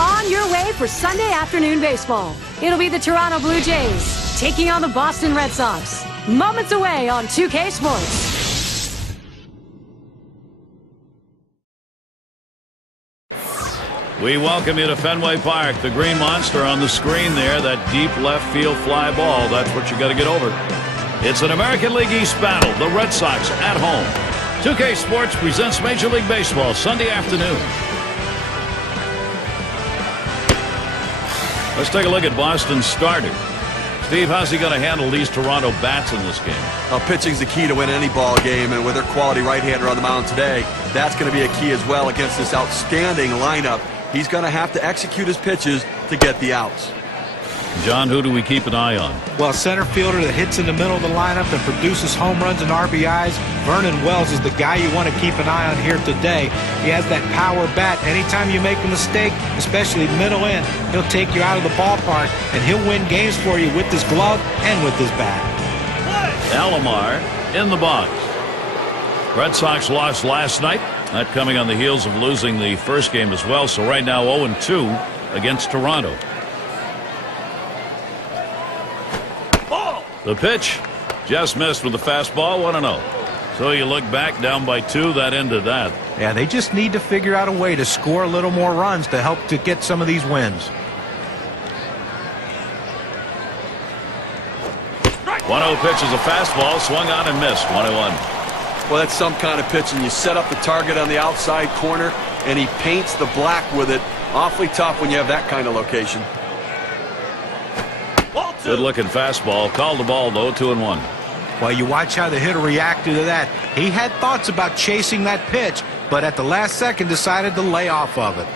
On your way for Sunday afternoon baseball. It'll be the Toronto Blue Jays taking on the Boston Red Sox. Moments away on 2K Sports. We welcome you to Fenway Park. The Green Monster on the screen there. That deep left field fly ball. That's what you got to get over. It's an American League East battle. The Red Sox at home. 2K Sports presents Major League Baseball Sunday afternoon. Let's take a look at Boston's starter. Steve, how's he going to handle these Toronto bats in this game? Well, pitching's the key to win any ball game, and with their quality right-hander on the mound today, that's going to be a key as well against this outstanding lineup. He's going to have to execute his pitches to get the outs. John, who do we keep an eye on? Well, center fielder that hits in the middle of the lineup and produces home runs and RBIs, Vernon Wells is the guy you want to keep an eye on here today. He has that power bat. Anytime you make a mistake, especially middle in, he'll take you out of the ballpark, and he'll win games for you with his glove and with his bat. Alomar in the box. Red Sox lost last night. That coming on the heels of losing the first game as well. So right now 0-2 against Toronto. The pitch just missed with the fastball. 1-0. So you look back down by 2. That ended that. Yeah, they just need to figure out a way to score a little more runs to help to get some of these wins. 1-0 pitch is a fastball, swung on and missed. 1-1. Well, that's some kind of pitching. You set up the target on the outside corner, and he paints the black with it. Awfully tough when you have that kind of location. Good looking fastball. Called the ball though. 2-1. Well, you watch how the hitter reacted to that. He had thoughts about chasing that pitch, but at the last second decided to lay off of it.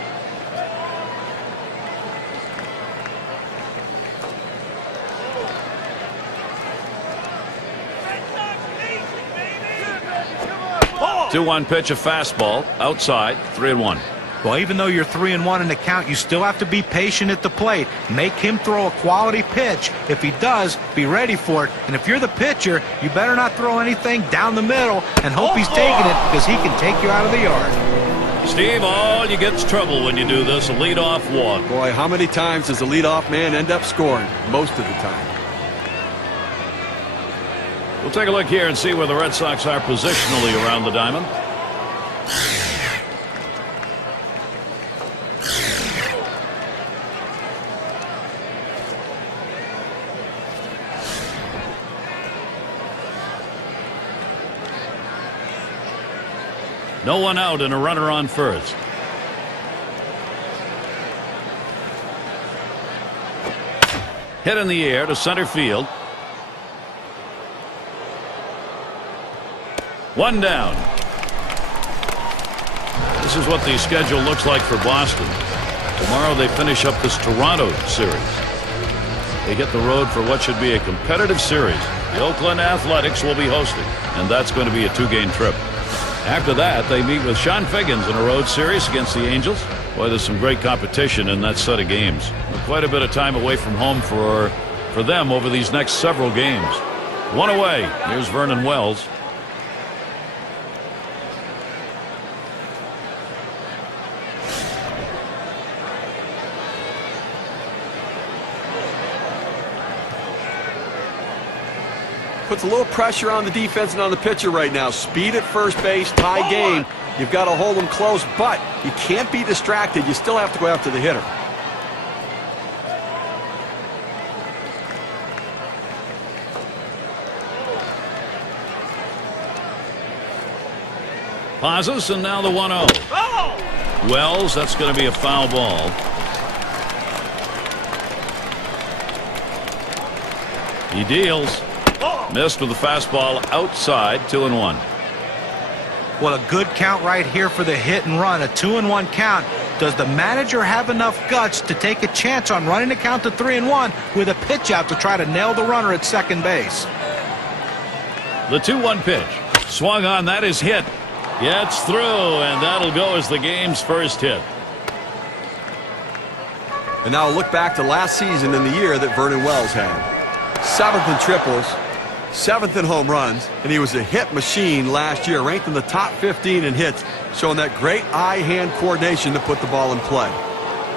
Oh! 2-1 pitch, a fastball outside. 3-1. Well, even though you're 3-1 in the count, you still have to be patient at the plate. Make him throw a quality pitch. If he does, be ready for it. And if you're the pitcher, you better not throw anything down the middle and hope he's taking it, because he can take you out of the yard. Steve, all you get is trouble when you do this. A leadoff walk. Boy, how many times does the leadoff man end up scoring? Most of the time. We'll take a look here and see where the Red Sox are positionally around the diamond. No one out and a runner on first. Hit in the air to center field. One down. This is what the schedule looks like for Boston. Tomorrow they finish up this Toronto series. They hit the road for what should be a competitive series. The Oakland Athletics will be hosting, and that's going to be a 2-game trip. After that, they meet with Sean Figgins in a road series against the Angels. Boy, there's some great competition in that set of games. Quite a bit of time away from home for them over these next several games. One away. Here's Vernon Wells. Puts a little pressure on the defense and on the pitcher right now. Speed at first base, tie game. You've got to hold them close, but you can't be distracted. You still have to go after the hitter. Pauses, and now the 1-0. Wells, that's going to be a foul ball. He deals. Missed with the fastball outside. 2-1. Well, a good count right here for the hit and run. A 2-1 count. Does the manager have enough guts to take a chance on running the count to 3-1 with a pitch out to try to nail the runner at second base? The 2-1 pitch. Swung on. That is hit. Gets through, and that'll go as the game's first hit. And now look back to last season in the year that Vernon Wells had. 7th in triples, 7th in home runs, and he was a hit machine last year, ranked in the top 15 in hits, showing that great eye-hand coordination to put the ball in play.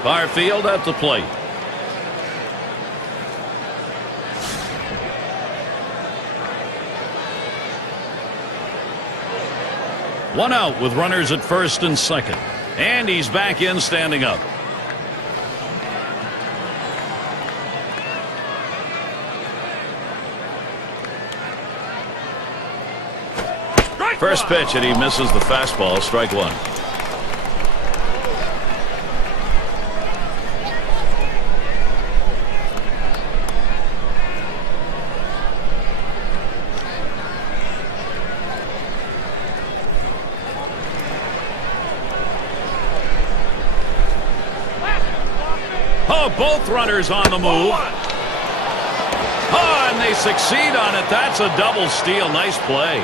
Garfield at the plate. One out with runners at first and second. And he's back in standing up. First pitch, and he misses the fastball. Strike one. Oh, both runners on the move. Oh, and they succeed on it. That's a double steal. Nice play.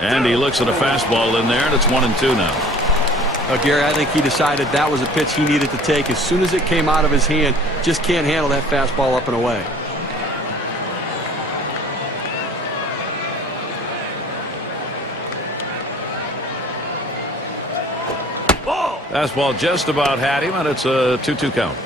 And he looks at a fastball in there, and it's 1-2 now. Gary, I think he decided that was a pitch he needed to take as soon as it came out of his hand. Just can't handle that fastball up and away. Fastball just about had him, and it's a 2-2 count.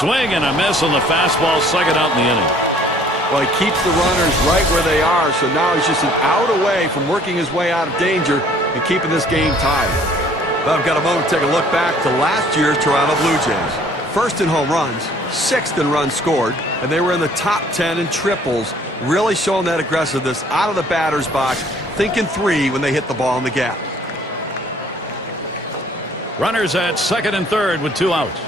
Swing and a miss on the fastball, second out in the inning. Well, he keeps the runners right where they are, so now he's just an out away from working his way out of danger and keeping this game tied. Well, I've got a moment to take a look back to last year's Toronto Blue Jays. First in home runs, sixth in runs scored, and they were in the top 10 in triples, really showing that aggressiveness out of the batter's box, thinking three when they hit the ball in the gap. Runners at second and third with 2 outs.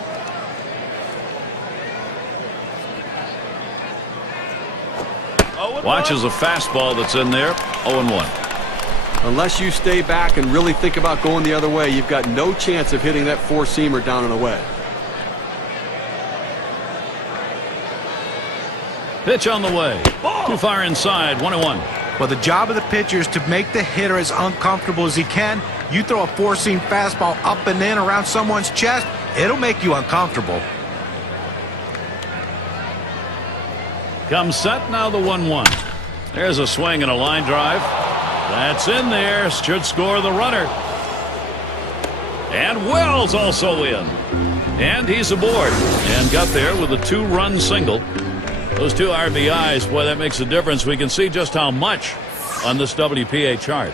Watches a fastball that's in there. 0-1. Unless you stay back and really think about going the other way, you've got no chance of hitting that four-seamer down and away. Pitch on the way. Too far inside. 1-1. Well, the job of the pitcher is to make the hitter as uncomfortable as he can. You throw a four-seam fastball up and in around someone's chest, it'll make you uncomfortable. Comes set, now the 1-1. There's a swing and a line drive. That's in there. Should score the runner. And Wells also in. And he's aboard. And got there with a 2-run single. Those 2 RBIs, boy, that makes a difference. We can see just how much on this WPA chart.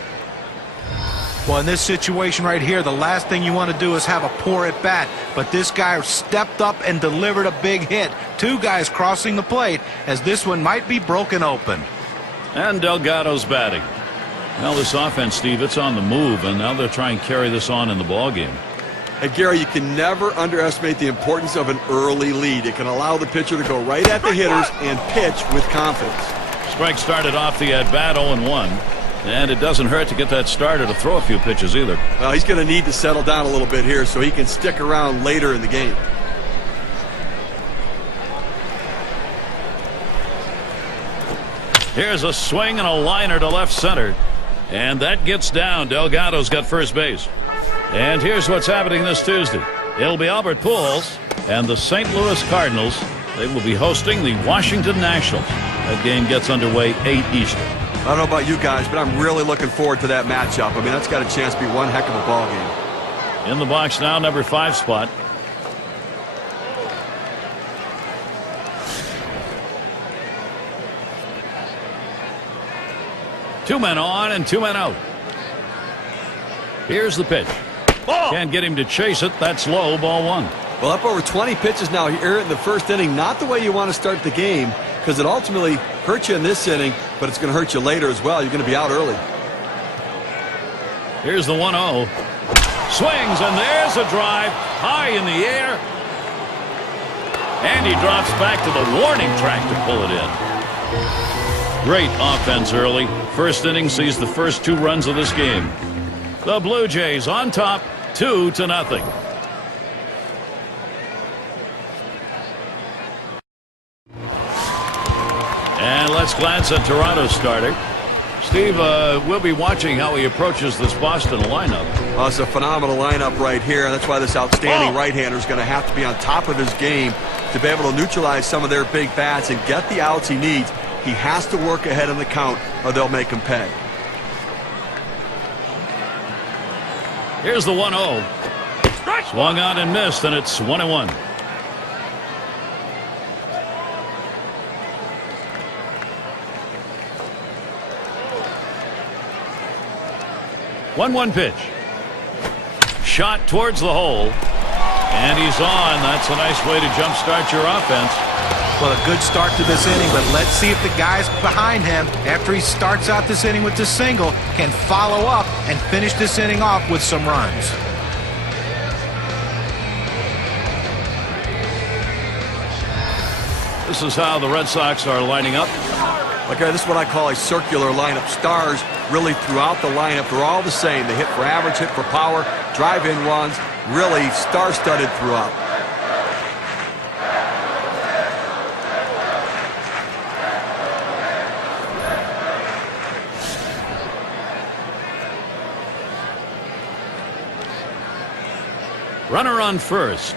Well, in this situation right here, the last thing you want to do is have a poor at bat. But this guy stepped up and delivered a big hit. 2 guys crossing the plate as this one might be broken open. And Delgado's batting. Now this offense, Steve, it's on the move, and now they're trying to carry this on in the ballgame. And Gary, you can never underestimate the importance of an early lead. It can allow the pitcher to go right at the hitters and pitch with confidence. Strike started off the at-bat 0-1. And it doesn't hurt to get that starter to throw a few pitches either. Well, he's going to need to settle down a little bit here so he can stick around later in the game. Here's a swing and a liner to left center. And that gets down. Delgado's got first base. And here's what's happening this Tuesday. It'll be Albert Pujols and the St. Louis Cardinals. They will be hosting the Washington Nationals. That game gets underway 8 Eastern. I don't know about you guys, but I'm really looking forward to that matchup. I mean, that's got a chance to be one heck of a ball game. In the box now, number 5 spot. Two men on and 2 men out. Here's the pitch. Can't get him to chase it. That's low. Ball 1. Well, up over 20 pitches now here in the first inning. Not the way you want to start the game, because it ultimately hurts you in this inning, but it's going to hurt you later as well. You're going to be out early. Here's the 1-0. swings, and there's a drive high in the air. And he drops back to the warning track to pull it in. Great offense early. First inning sees the first 2 runs of this game. The Blue Jays on top, 2-0. And let's glance at Toronto's starter. Steve, we'll be watching how he approaches this Boston lineup. Well, it's a phenomenal lineup right here. That's why this outstanding right-hander is going to have to be on top of his game to be able to neutralize some of their big bats and get the outs he needs. He has to work ahead in the count or they'll make him pay. Here's the 1-0. Swung on and missed, and it's 1-1. 1-1 pitch. Shot towards the hole. And he's on. That's a nice way to jumpstart your offense. Well, a good start to this inning, but let's see if the guys behind him, after he starts out this inning with the single, can follow up and finish this inning off with some runs. This is how the Red Sox are lining up. Okay, this is what I call a circular lineup. Stars really throughout the lineup. They're all the same. They hit for average, hit for power, drive-in runs, really star-studded throughout. Runner on first.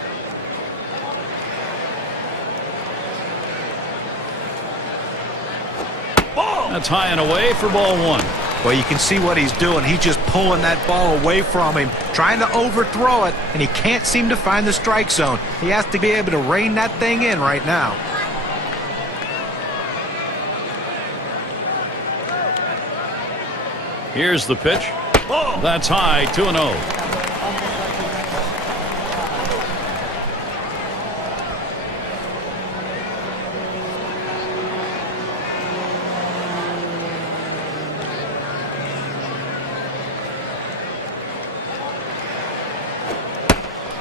That's high and away for ball 1. Well, you can see what he's doing. He's just pulling that ball away from him, trying to overthrow it, and he can't seem to find the strike zone. He has to be able to rein that thing in right now. Here's the pitch. That's high, 2-0.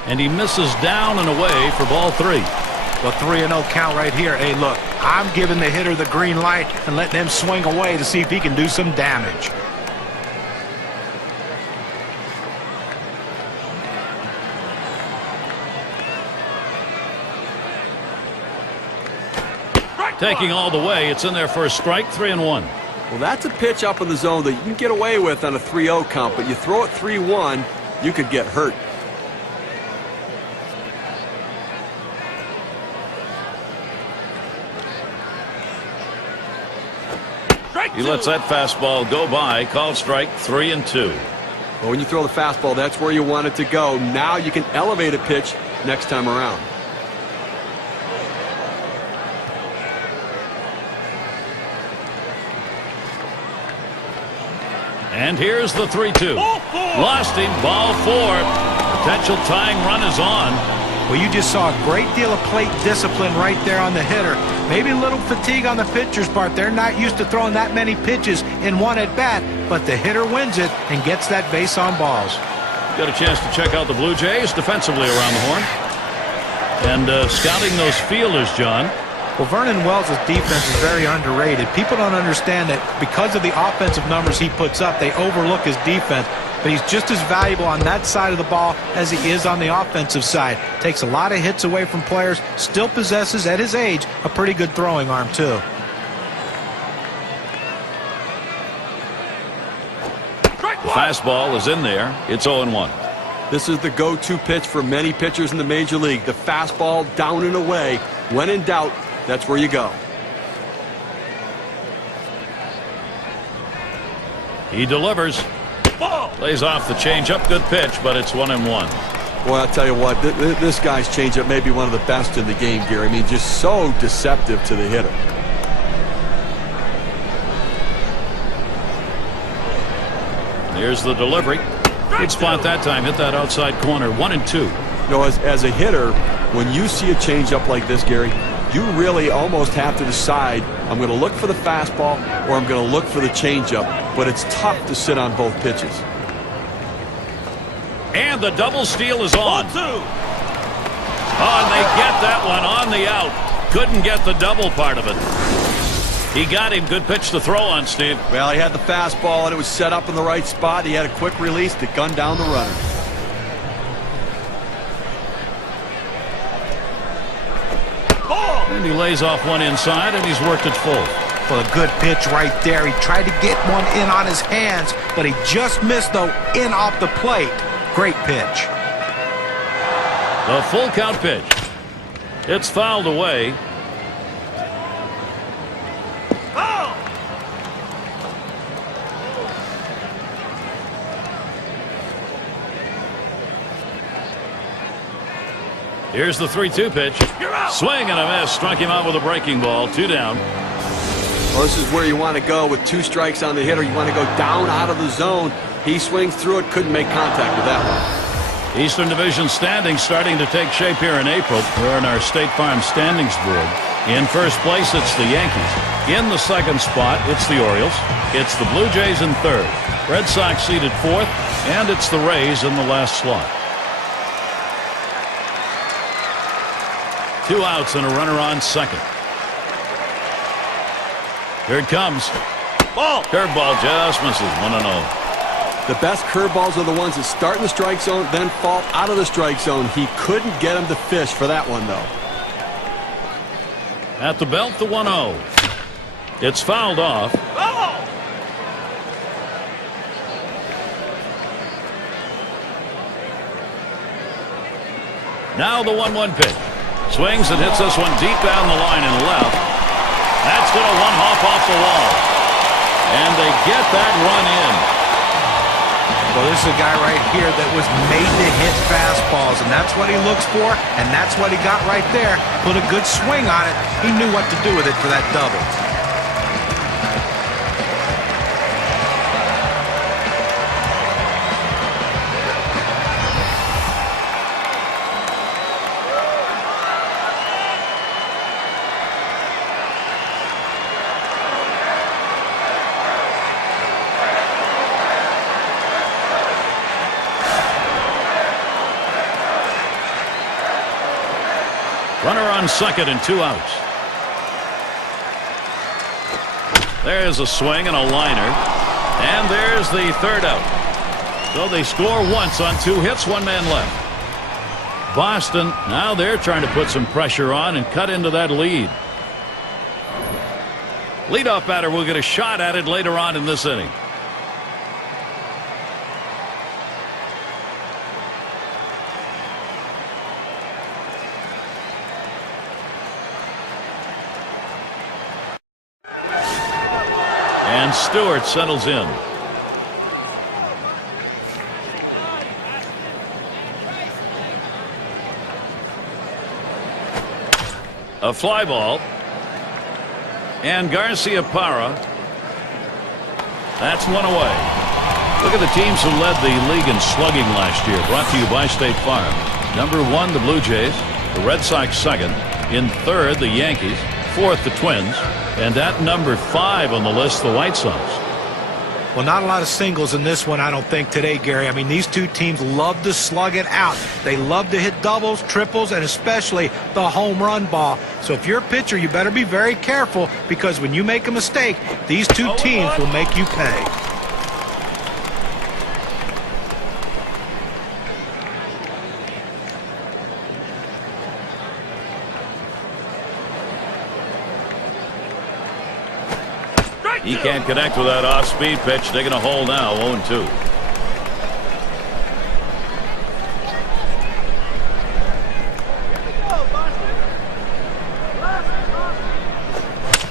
And he misses down and away for ball 3. Well, 3-0 count right here. Hey, look, I'm giving the hitter the green light and letting him swing away to see if he can do some damage. Taking all the way, it's in there for a strike, 3-1. Well, that's a pitch up in the zone that you can get away with on a 3-0 count, but you throw it 3-1, you could get hurt. He lets that fastball go by. Called strike, 3-2. Well, when you throw the fastball, that's where you want it to go. Now you can elevate a pitch next time around. And here's the 3-2. Lost him, ball 4. Potential tying run is on. Well, you just saw a great deal of plate discipline right there on the hitter. Maybe a little fatigue on the pitcher's part. They're not used to throwing that many pitches in one at-bat, but the hitter wins it and gets that base on balls. Got a chance to check out the Blue Jays defensively around the horn. And scouting those fielders, John. Well, Vernon Wells' defense is very underrated. People don't understand that because of the offensive numbers he puts up, they overlook his defense. But he's just as valuable on that side of the ball as he is on the offensive side. Takes a lot of hits away from players. Still possesses, at his age, a pretty good throwing arm, too. The fastball is in there. It's 0-1. This is the go-to pitch for many pitchers in the Major League. The fastball down and away. When in doubt, that's where you go. He delivers. Lays off the changeup. Good pitch, but it's 1-1. Boy, I'll tell you what, this guy's changeup may be one of the best in the game, Gary. I mean, just so deceptive to the hitter. Here's the delivery. Good spot that time. Hit that outside corner. 1-2. You know, as a hitter, when you see a changeup like this, Gary, you really almost have to decide, I'm going to look for the fastball or I'm going to look for the changeup. But it's tough to sit on both pitches. And the double steal is on. 1-2. Oh, and they get that one on the out. Couldn't get the double part of it. He got him. Good pitch to throw on, Steve. Well, he had the fastball, and it was set up in the right spot. He had a quick release to gun down the runner. And he lays off one inside, and he's worked it full. Well, a good pitch right there. He tried to get one in on his hands, but he just missed, though, in off the plate. Great pitch. The full count pitch. It's fouled away. Here's the 3-2 pitch. Swing and a miss. Struck him out with a breaking ball. 2 down. Well, this is where you want to go with 2 strikes on the hitter. You want to go down out of the zone. He swings through it. Couldn't make contact with that one. Eastern Division standings starting to take shape here in April. We're in our State Farm standings board. In first place, it's the Yankees. In the second spot, it's the Orioles. It's the Blue Jays in third. Red Sox seated fourth. And it's the Rays in the last slot. 2 outs and a runner on second. Here it comes. Ball. Curveball just misses. 1-0. The best curveballs are the ones that start in the strike zone, then fall out of the strike zone. He couldn't get him to fish for that one, though. At the belt, the 1-0. It's fouled off. Now the 1-1 pitch. Swings and hits this one deep down the line and left. That's going to one-hop off the wall. And they get that run in. Well, this is a guy right here that was made to hit fastballs, and that's what he looks for, and that's what he got right there. Put a good swing on it. He knew what to do with it for that double. Runner on second and 2 outs. There's a swing and a liner. And there's the third out. So they score once on 2 hits, 1 man left. Boston, now they're trying to put some pressure on and cut into that lead. Leadoff batter will get a shot at it later on in this inning. And Stewart settles in. A fly ball. And Garcia Parra. That's one away. Look at the teams who led the league in slugging last year. Brought to you by State Farm. Number 1, the Blue Jays. The Red Sox second. In third, the Yankees. Fourth, the Twins. And at number 5 on the list, the White Sox. Well, not a lot of singles in this one, I don't think, today, Gary. I mean, these two teams love to slug it out. They love to hit doubles, triples, and especially the home run ball. So if you're a pitcher, you better be very careful, because when you make a mistake, these two teams will make you pay. He can't connect with that off-speed pitch. Digging a hole now, 0-2.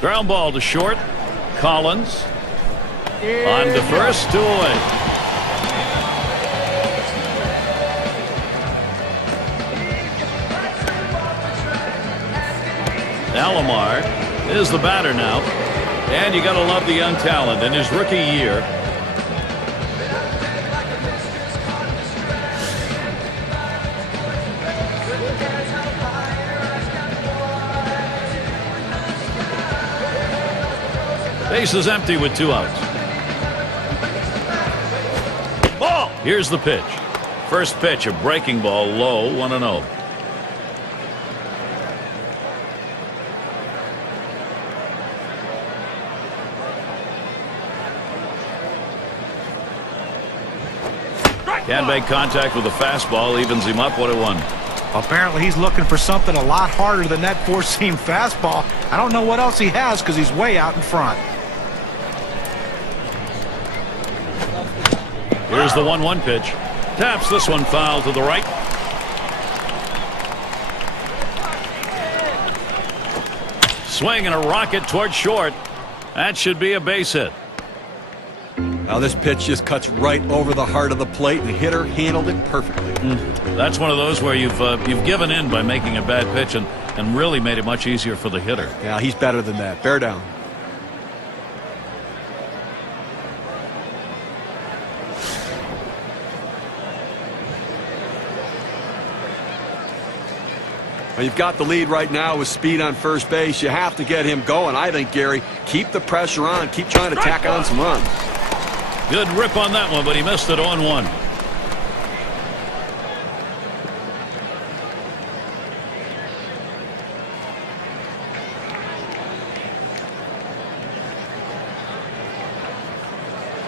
Ground ball to short. Collins. On to first, 2 away. Alomar is the batter now. And you got to love the young talent in his rookie year. Base is empty with 2 outs. Ball. Here's the pitch. First pitch, a breaking ball, low, 1-0. Can't make contact with the fastball, evens him up 1-1. Apparently he's looking for something a lot harder than that four-seam fastball. I don't know what else he has because he's way out in front. Here's the 1-1 pitch. Taps this one foul to the right. Swing and a rocket toward short. That should be a base hit. Now this pitch just cuts right over the heart of the plate. The hitter handled it perfectly. That's one of those where you've given in by making a bad pitch and really made it much easier for the hitter. Yeah, he's better than that. Bear down. Well, you've got the lead right now with speed on first base. You have to get him going. I think, Gary, keep the pressure on. Keep trying to tack on some runs. Good rip on that one, but he missed it on 1.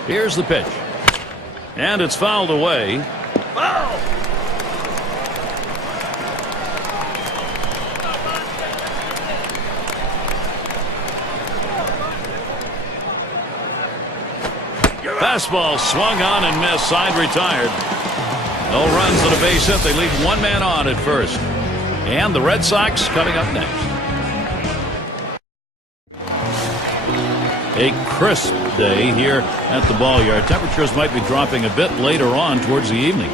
Here's the pitch. And it's fouled away. Foul! Fastball swung on and missed. Side retired. No runs on a base hit. They leave one man on at first. And the Red Sox coming up next. A crisp day here at the ball yard. Temperatures might be dropping a bit later on towards the evening.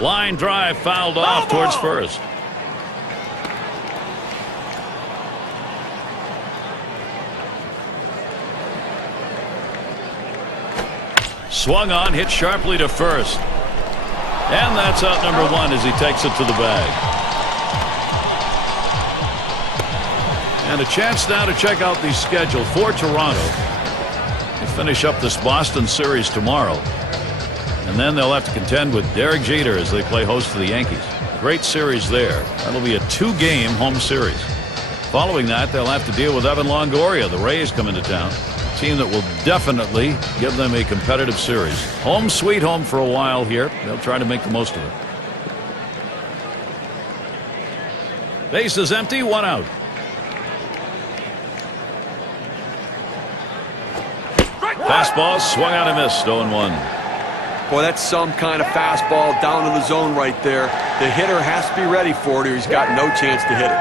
Line drive fouled off towards first. Swung on, hit sharply to first. And that's out number 1 as he takes it to the bag. And a chance now to check out the schedule for Toronto. They finish up this Boston series tomorrow. And then they'll have to contend with Derek Jeter as they play host to the Yankees. Great series there. That'll be a 2-game home series. Following that, they'll have to deal with Evan Longoria. The Rays come into town. A team that will definitely give them a competitive series. Home sweet home for a while here. They'll try to make the most of it. Base is empty, 1 out. Fastball swung out and missed. 0-1. Boy, that's some kind of fastball down in the zone right there. The hitter has to be ready for it or he's got no chance to hit it.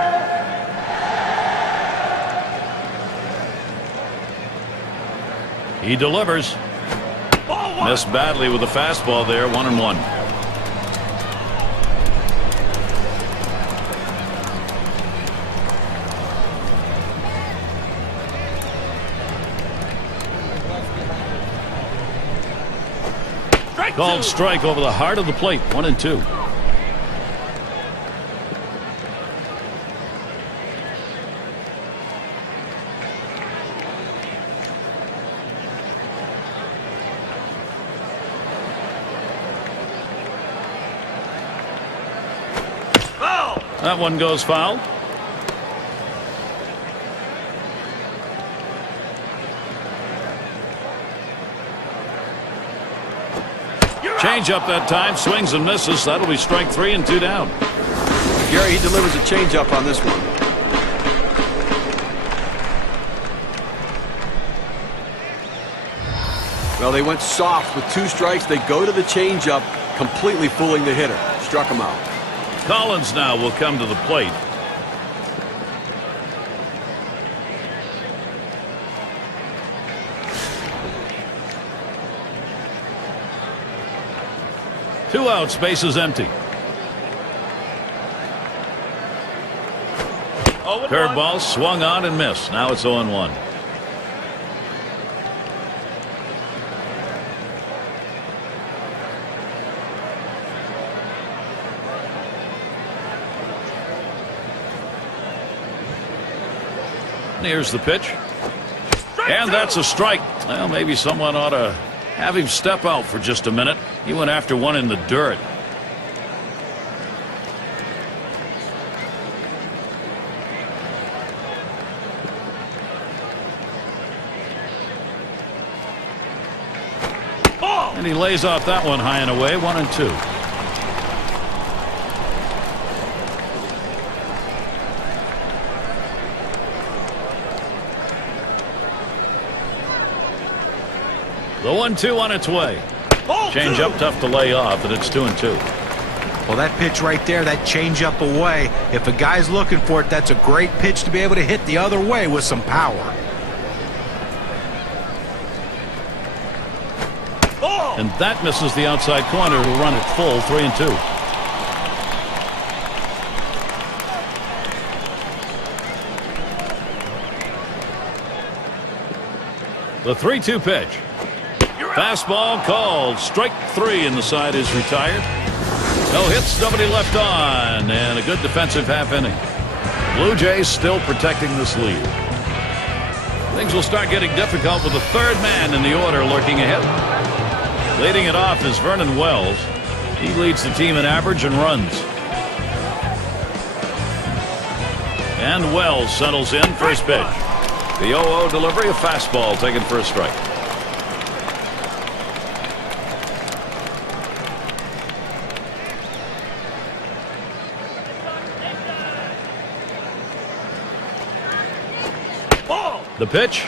He delivers. Missed badly with the fastball there. 1-1. Called strike over the heart of the plate. 1-2. Foul. That one goes foul. Change up that time, swings and misses. That'll be strike 3 and 2 down. Gary, he delivers a changeup on this one. Well, they went soft with 2 strikes. They go to the changeup, completely fooling the hitter. Struck him out. Collins now will come to the plate. Two outs, base is empty. Curveball swung on and missed. Now it's 0-1. Here's the pitch. And that's a strike. Well, maybe someone ought to have him step out for just a minute. He went after one in the dirt. And he lays off that one high and away, 1-2. The 1-2 on its way. Change up tough to lay off, and it's 2-2. Well, that pitch right there, that change up away, if a guy's looking for it, that's a great pitch to be able to hit the other way with some power. And that misses the outside corner to run it full, 3-2. The 3-2 pitch. Fastball called. Strike 3, and the side is retired. No hits, nobody left on, and a good defensive half inning. Blue Jays still protecting this lead. Things will start getting difficult with the third man in the order lurking ahead. Leading it off is Vernon Wells. He leads the team in average and runs. And Wells settles in, first pitch. The 0-0 delivery, a fastball taken for a strike. The pitch.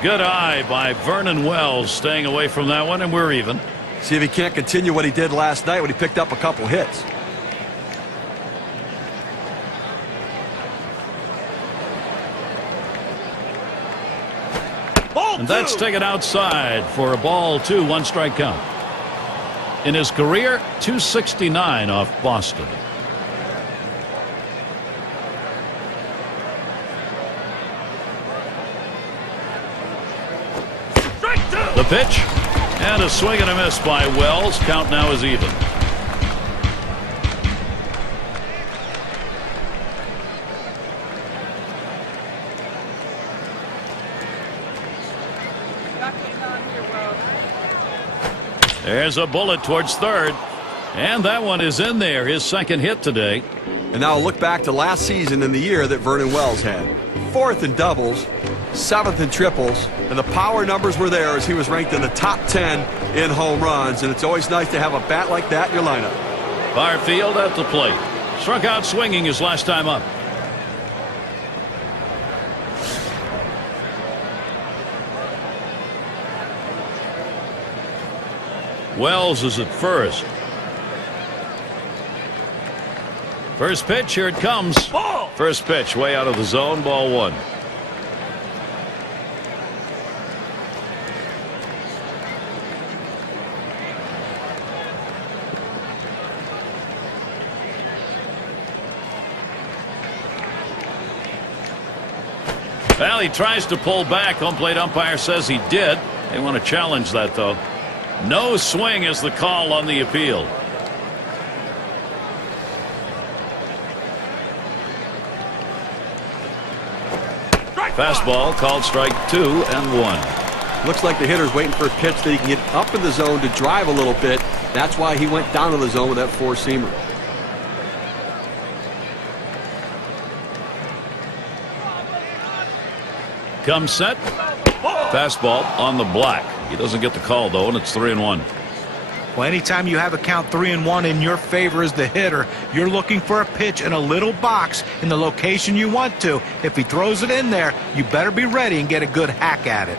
Good eye by Vernon Wells, staying away from that one, and we're even. See if he can't continue what he did last night when he picked up a couple hits. And that's taken outside for a ball 2, 1 strike count. In his career, 269 off Boston. The pitch, and a swing and a miss by Wells. Count now is even. There's a bullet towards third, and that one is in there, his second hit today. And now look back to last season and the year that Vernon Wells had. 4th in doubles, 7th in triples, and the power numbers were there as he was ranked in the top 10 in home runs. And it's always nice to have a bat like that in your lineup. Barfield at the plate. Struck out swinging his last time up. Wells is at first. First pitch, here it comes. First pitch, way out of the zone, ball 1. Well, he tries to pull back. Home plate umpire says he did. They want to challenge that, though. No swing is the call on the appeal. Fastball called strike 2 and 1. Looks like the hitter's waiting for a pitch that he can get up in the zone to drive a little bit. That's why he went down to the zone with that four-seamer. Comes set. Fastball on the black. He doesn't get the call, though, and it's 3-1. Well, anytime you have a count 3-1 in your favor as the hitter, you're looking for a pitch in a little box in the location you want to. If he throws it in there, you better be ready and get a good hack at it.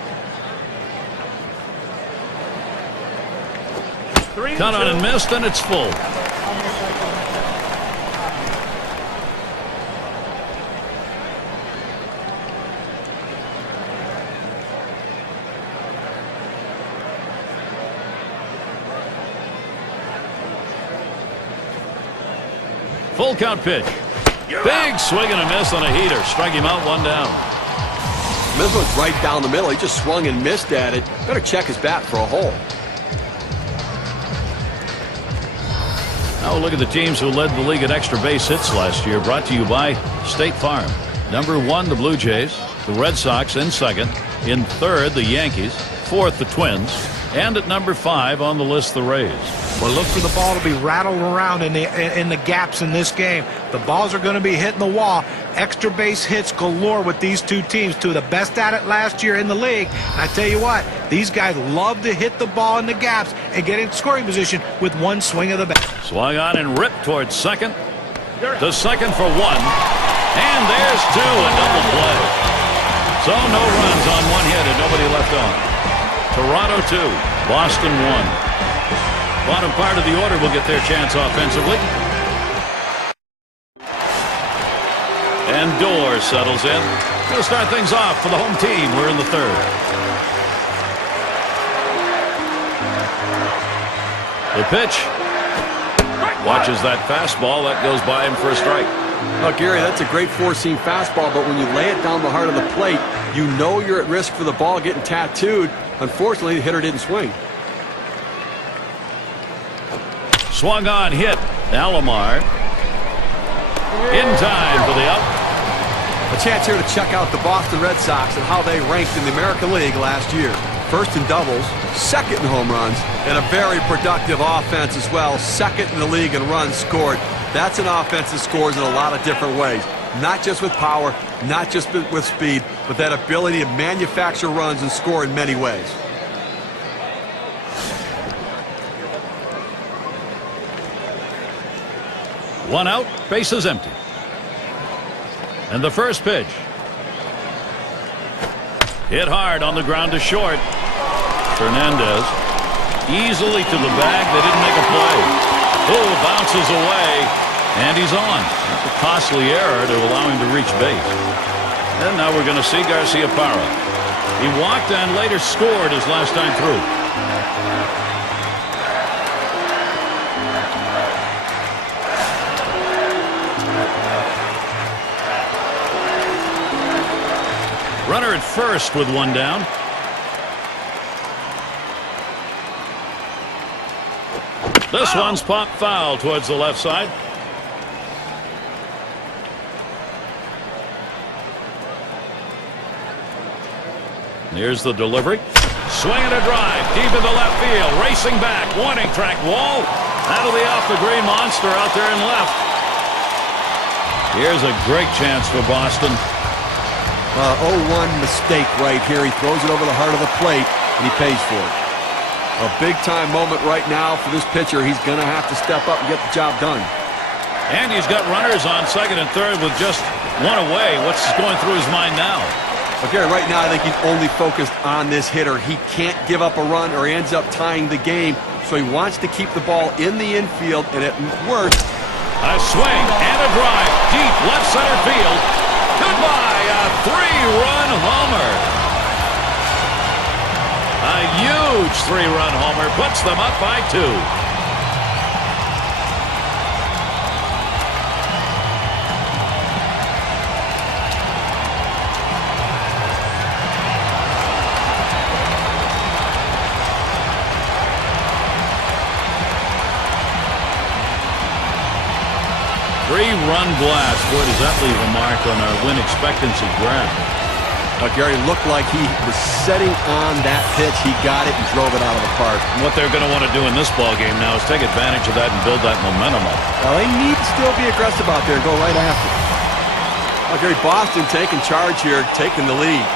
Cut on and missed, and it's full. Full count pitch. Big swing and a miss on a heater. Strike him out, 1 down. This one's right down the middle. He just swung and missed at it. Better check his bat for a hole. Now look at the teams who led the league in extra base hits last year. Brought to you by State Farm. Number 1, the Blue Jays. The Red Sox in second. In third, the Yankees. Fourth, the Twins. And at number 5 on the list, the Rays. Well, look for the ball to be rattled around in the gaps in this game. The balls are going to be hitting the wall. Extra base hits galore with these two teams. Two of the best at it last year in the league. And I tell you what, these guys love to hit the ball in the gaps and get in scoring position with one swing of the bat. Swung on and ripped towards second. To second for 1. And there's 2, a double play. So no runs on 1 hit and nobody left on. Toronto 2, Boston 1. Bottom part of the order will get their chance offensively. And Dorr settles in. He'll start things off for the home team. We're in the third. The pitch. Watches that fastball. That goes by him for a strike. Oh, Gary, that's a great four-seam fastball, but when you lay it down the heart of the plate, you know you're at risk for the ball getting tattooed. Unfortunately, the hitter didn't swing. Swung on, hit. Alomar. In time for the out. A chance here to check out the Boston Red Sox and how they ranked in the American League last year. First in doubles, second in home runs, and a very productive offense as well. Second in the league in runs scored. That's an offense that scores in a lot of different ways. Not just with power, not just with speed, but that ability to manufacture runs and score in many ways. One out, bases empty. And the first pitch. Hit hard on the ground to short. Fernandez easily to the bag. They didn't make a play. Oh, bounces away. And he's on. That's a costly error to allow him to reach base. And now we're going to see Garciaparra. He walked and later scored his last time through. Runner at first with 1 down. This one's popped foul towards the left side. Here's the delivery. Swing and a drive deep in the left field. Racing back. Warning track wall. That'll be off the green monster out there in left. Here's a great chance for Boston. 0-1 mistake right here. He throws it over the heart of the plate, and he pays for it. A big-time moment right now for this pitcher. He's going to have to step up and get the job done. And he's got runners on second and third with just 1 away. What's going through his mind now? Okay, right now I think he's only focused on this hitter. He can't give up a run or he ends up tying the game. So he wants to keep the ball in the infield, and at worst, a swing and a drive deep left center field. Goodbye, a 3-run homer. A huge 3-run homer puts them up by 2. Three-run blast. Boy, does that leave a mark on our win expectancy graph. Gary looked like he was setting on that pitch. He got it and drove it out of the park. And what they're going to want to do in this ball game now is take advantage of that and build that momentum up. Well, they need to still be aggressive out there and go right after it. Gary, Boston taking charge here, taking the lead.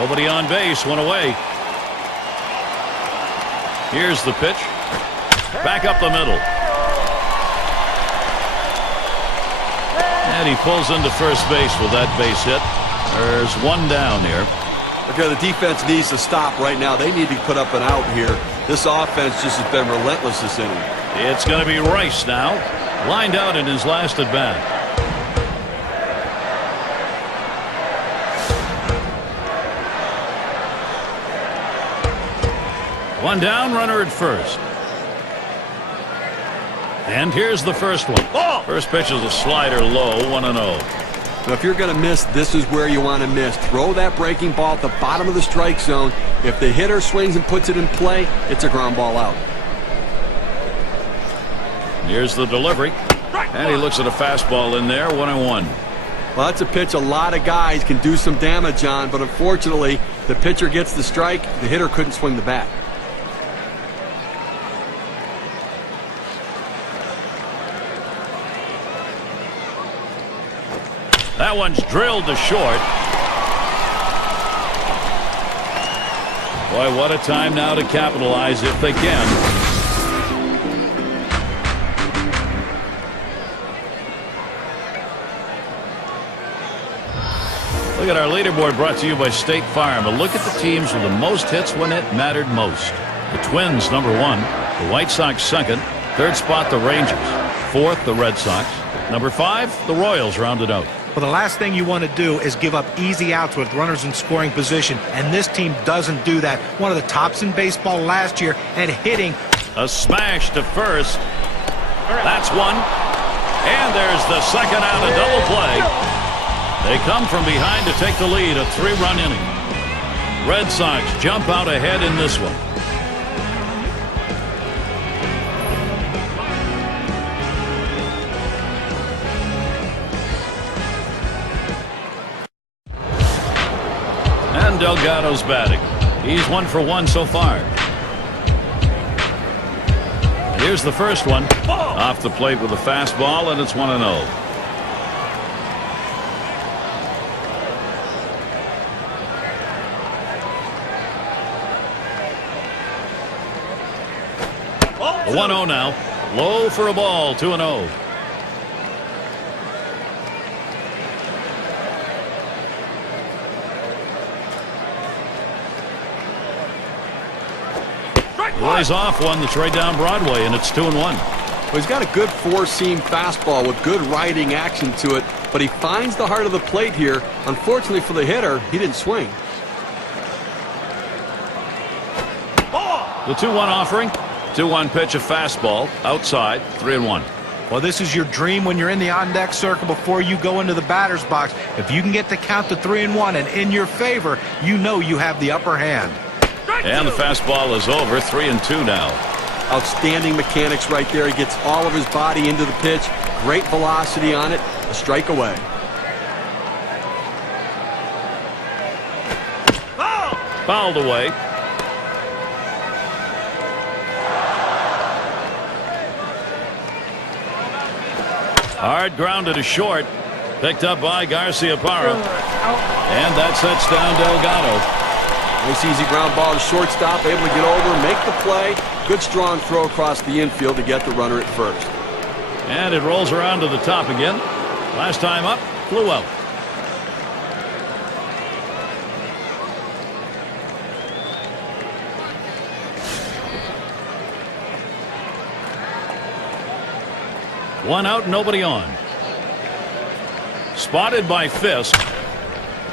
Nobody on base, 1 away. Here's the pitch. Back up the middle. And he pulls into first base with that base hit. There's 1 down here. Okay, the defense needs to stop right now. They need to put up an out here. This offense just has been relentless this inning. It's going to be Rice now. Lined out in his last at bat. One down, runner at first. And here's the first one. First pitch is a slider low, 1-0. Now, if you're going to miss, this is where you want to miss. Throw that breaking ball at the bottom of the strike zone. If the hitter swings and puts it in play, it's a ground ball out. Here's the delivery. And he looks at a fastball in there, 1-1. Well, that's a pitch a lot of guys can do some damage on, but unfortunately, the pitcher gets the strike. The hitter couldn't swing the bat. That one's drilled to short. Boy, what a time now to capitalize if they can. Look at our leaderboard brought to you by State Farm. A look at the teams with the most hits when it mattered most. The Twins, #1. The White Sox, 2nd. 3rd spot, the Rangers. 4th, the Red Sox. #5, the Royals rounded out. Well, the last thing you want to do is give up easy outs with runners in scoring position, and this team doesn't do that. One of the tops in baseball last year at hitting. A smash to first. That's one. And there's the second out of double play. They come from behind to take the lead, a 3-run inning. Red Sox jump out ahead in this one. And Delgado's batting. He's 1 for 1 so far. Here's the first one. Off the plate with a fastball, and it's 1-0. The 1-0 now. Low for a ball, 2-0. Lays off one that's right down Broadway, and it's 2-1. Well, he's got a good four-seam fastball with good riding action to it, but he finds the heart of the plate here. Unfortunately for the hitter, he didn't swing. The 2-1 offering. 2-1 pitch, a fastball outside, 3-1. Well, this is your dream when you're in the on-deck circle before you go into the batter's box. If you can get the count to 3-1 and in your favor, you know you have the upper hand. And the fastball is over, 3-2 now. Outstanding mechanics right there. He gets all of his body into the pitch. Great velocity on it. A strike away. Fouled away. Hard grounded to short. Picked up by Garciaparra. And that sets down Delgado. Nice easy ground ball to shortstop, able to get over, make the play. Good strong throw across the infield to get the runner at first. And it rolls around to the top again. Last time up, flew out. One out, nobody on. Spotted by Fisk.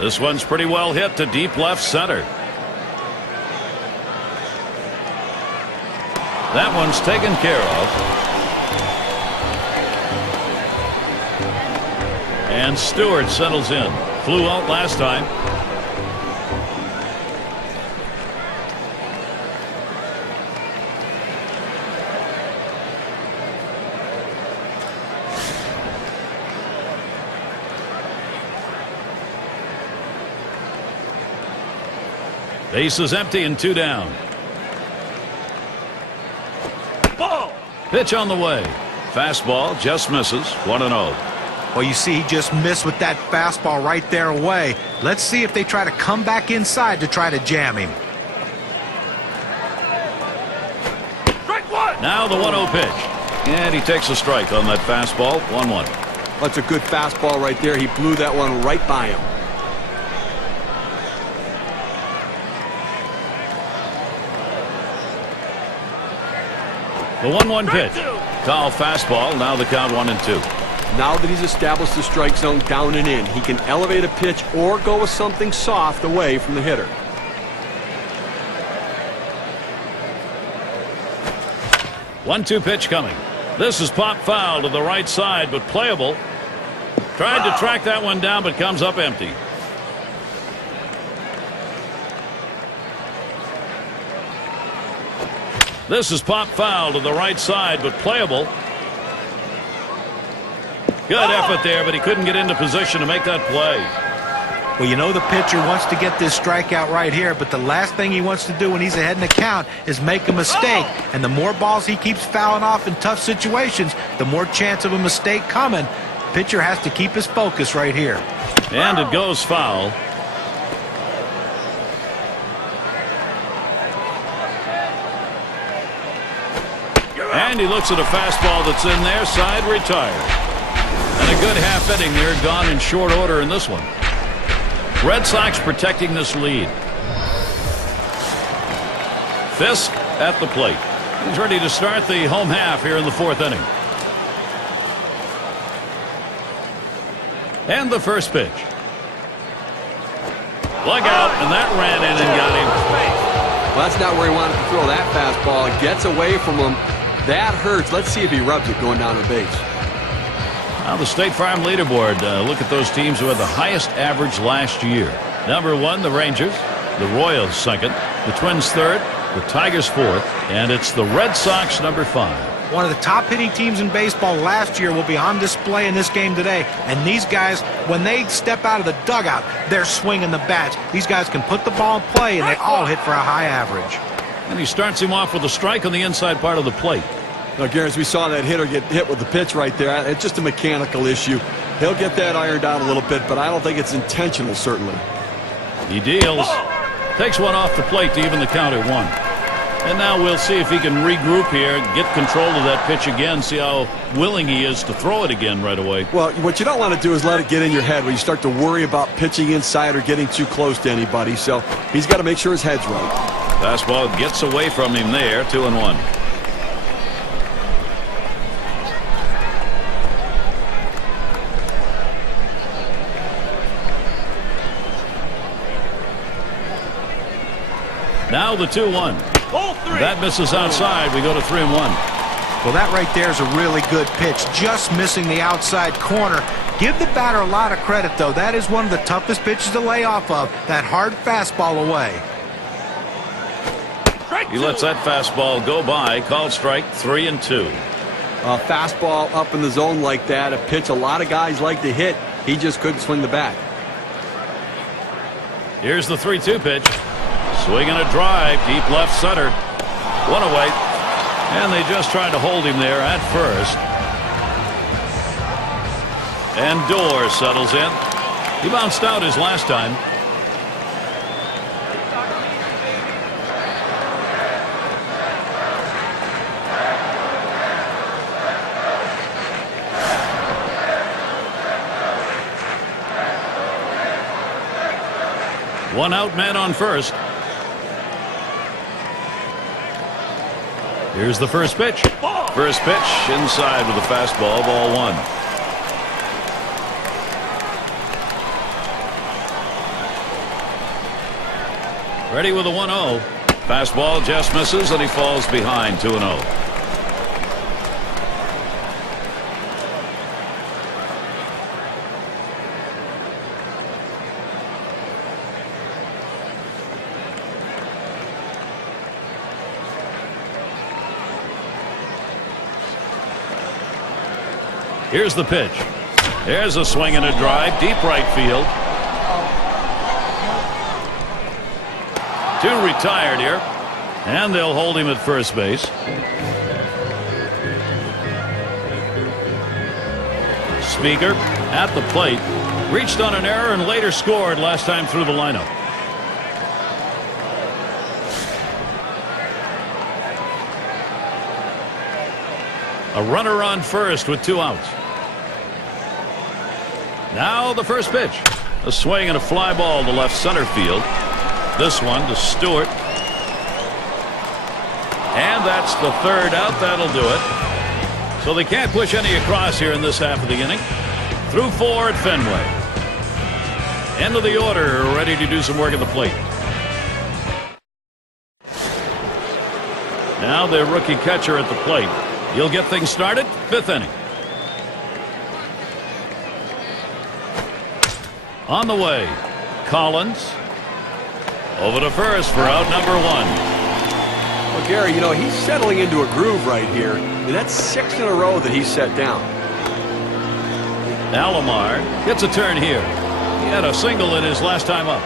This one's pretty well hit to deep left center. That one's taken care of. And Stewart settles in. Flew out last time. Base is empty and 2 down. Pitch on the way. Fastball just misses. 1-0. Well, you see, he just missed with that fastball right there away. Let's see if they try to come back inside to try to jam him. Now the 1-0 pitch. And he takes a strike on that fastball. 1-1. That's a good fastball right there. He blew that one right by him. The 1-1 pitch. Foul fastball. Now the count 1-2. Now that he's established the strike zone down and in, he can elevate a pitch or go with something soft away from the hitter. One-two pitch coming. This is pop foul to the right side, but playable. Tried to track that one down, but comes up empty. This is pop foul to the right side, but playable. Good effort there, but he couldn't get into position to make that play. Well, you know the pitcher wants to get this strikeout right here, but the last thing he wants to do when he's ahead in the count is make a mistake. And the more balls he keeps fouling off in tough situations, the more chance of a mistake coming. Pitcher has to keep his focus right here. And it goes foul. And he looks at a fastball that's in there, side retired. And a good half inning there, gone in short order in this one. Red Sox protecting this lead. Fisk at the plate. He's ready to start the home half here in the fourth inning. And the first pitch. Look out, and that ran in and got him. Well, that's not where he wanted to throw that fastball. It gets away from him. That hurts. Let's see if he rubs it going down the base. Now the State Farm leaderboard. Look at those teams who had the highest average last year. Number 1, the Rangers. The Royals second. The Twins third. The Tigers fourth. And it's the Red Sox number 5. One of the top hitting teams in baseball last year will be on display in this game today. And these guys, when they step out of the dugout, they're swinging the bats. These guys can put the ball in play, and they all hit for a high average. And he starts him off with a strike on the inside part of the plate. Now, Gary, as we saw that hitter get hit with the pitch right there, it's just a mechanical issue. He'll get that ironed out a little bit, but I don't think it's intentional, certainly. He deals. Takes one off the plate to even the count at 1. And now we'll see if he can regroup here, get control of that pitch again, see how willing he is to throw it again right away. Well, what you don't want to do is let it get in your head when you start to worry about pitching inside or getting too close to anybody. So he's got to make sure his head's right. Fastball gets away from him there, 2-1. Now the 2-1. That misses outside. We go to 3-1. Well, that right there is a really good pitch. Just missing the outside corner. Give the batter a lot of credit, though. That is one of the toughest pitches to lay off of. That hard fastball away. He lets that fastball go by. Called strike 3-2. A fastball up in the zone like that, a pitch a lot of guys like to hit. He just couldn't swing the bat. Here's the 3-2 pitch. Swinging a drive, deep left center. One away. And they just tried to hold him there at first. And Dorr settles in. He bounced out his last time. One out, man on first. Here's the first pitch. First pitch inside with a fastball, ball 1. Ready with a 1-0. Fastball just misses and he falls behind 2-0. Here's the pitch. There's a swing and a drive, deep right field. 2 retired here, and they'll hold him at first base. Speaker at the plate, reached on an error and later scored last time through the lineup. A runner on first with 2 outs. Now the first pitch. A swing and a fly ball to left center field. This one to Stewart. And that's the 3rd out. That'll do it. So they can't push any across here in this half of the inning. Through 4 at Fenway. End of the order, ready to do some work at the plate. Now their rookie catcher at the plate. He'll get things started, 5th inning. On the way, Collins. Over to first for out number 1. Well, Gary, you know, he's settling into a groove right here. And that's 6 in a row that he's set down. Alomar gets a turn here. He had a single in his last time up.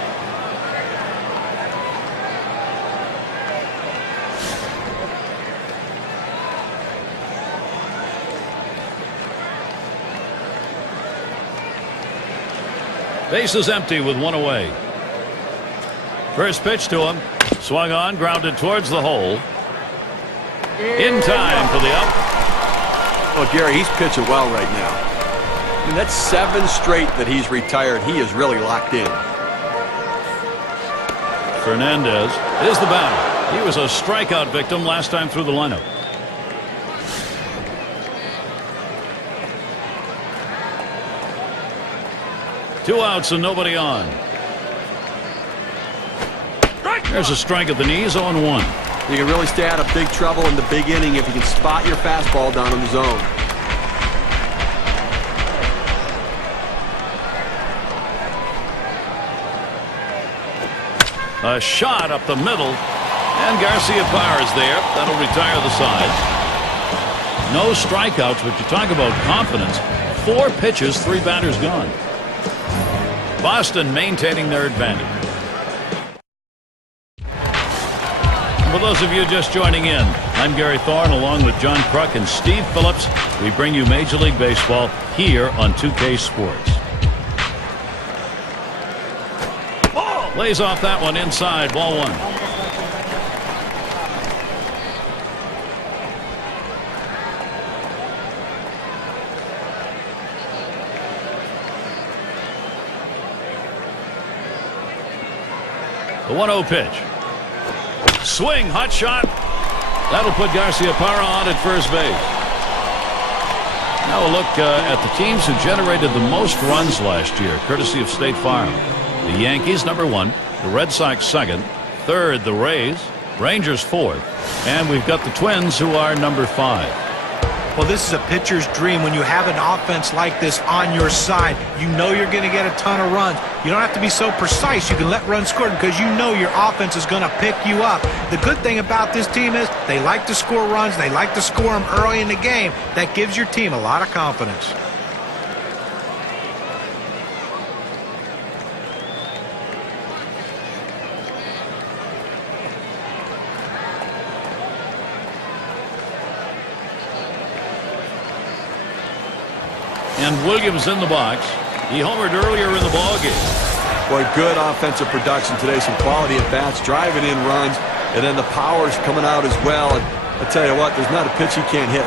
Base is empty with 1 away. First pitch to him. Swung on, grounded towards the hole. In time for the out. Well, Gary, he's pitching well right now. I mean, that's 7 straight that he's retired. He is really locked in. Fernandez is the batter. He was a strikeout victim last time through the lineup. Two outs and nobody on. There's a strike at the knees, 0-1. You can really stay out of big trouble in the big inning if you can spot your fastball down in the zone. A shot up the middle, and Garcia Parra is there. That'll retire the side. No strikeouts, but you talk about confidence. 4 pitches, 3 batters gone. Boston maintaining their advantage. For those of you just joining in, I'm Gary Thorne along with John Kruk and Steve Phillips. We bring you Major League Baseball here on 2K Sports. Lays off that one inside, ball 1. The 1-0 pitch. Swing, hot shot. That'll put Garcia Parra on at first base. Now a look at the teams who generated the most runs last year, courtesy of State Farm. The Yankees, number 1. The Red Sox, 2nd. 3rd, the Rays. Rangers, 4th. And we've got the Twins, who are number 5. Well, this is a pitcher's dream when you have an offense like this on your side. You know you're going to get a ton of runs. You don't have to be so precise. You can let runs score because you know your offense is going to pick you up. The good thing about this team is they like to score runs. They like to score them early in the game. That gives your team a lot of confidence. And Williams in the box. He homered earlier in the ballgame. Boy, good offensive production today. Some quality at bats, driving in runs, and then the power's coming out as well. And I tell you what, there's not a pitch he can't hit.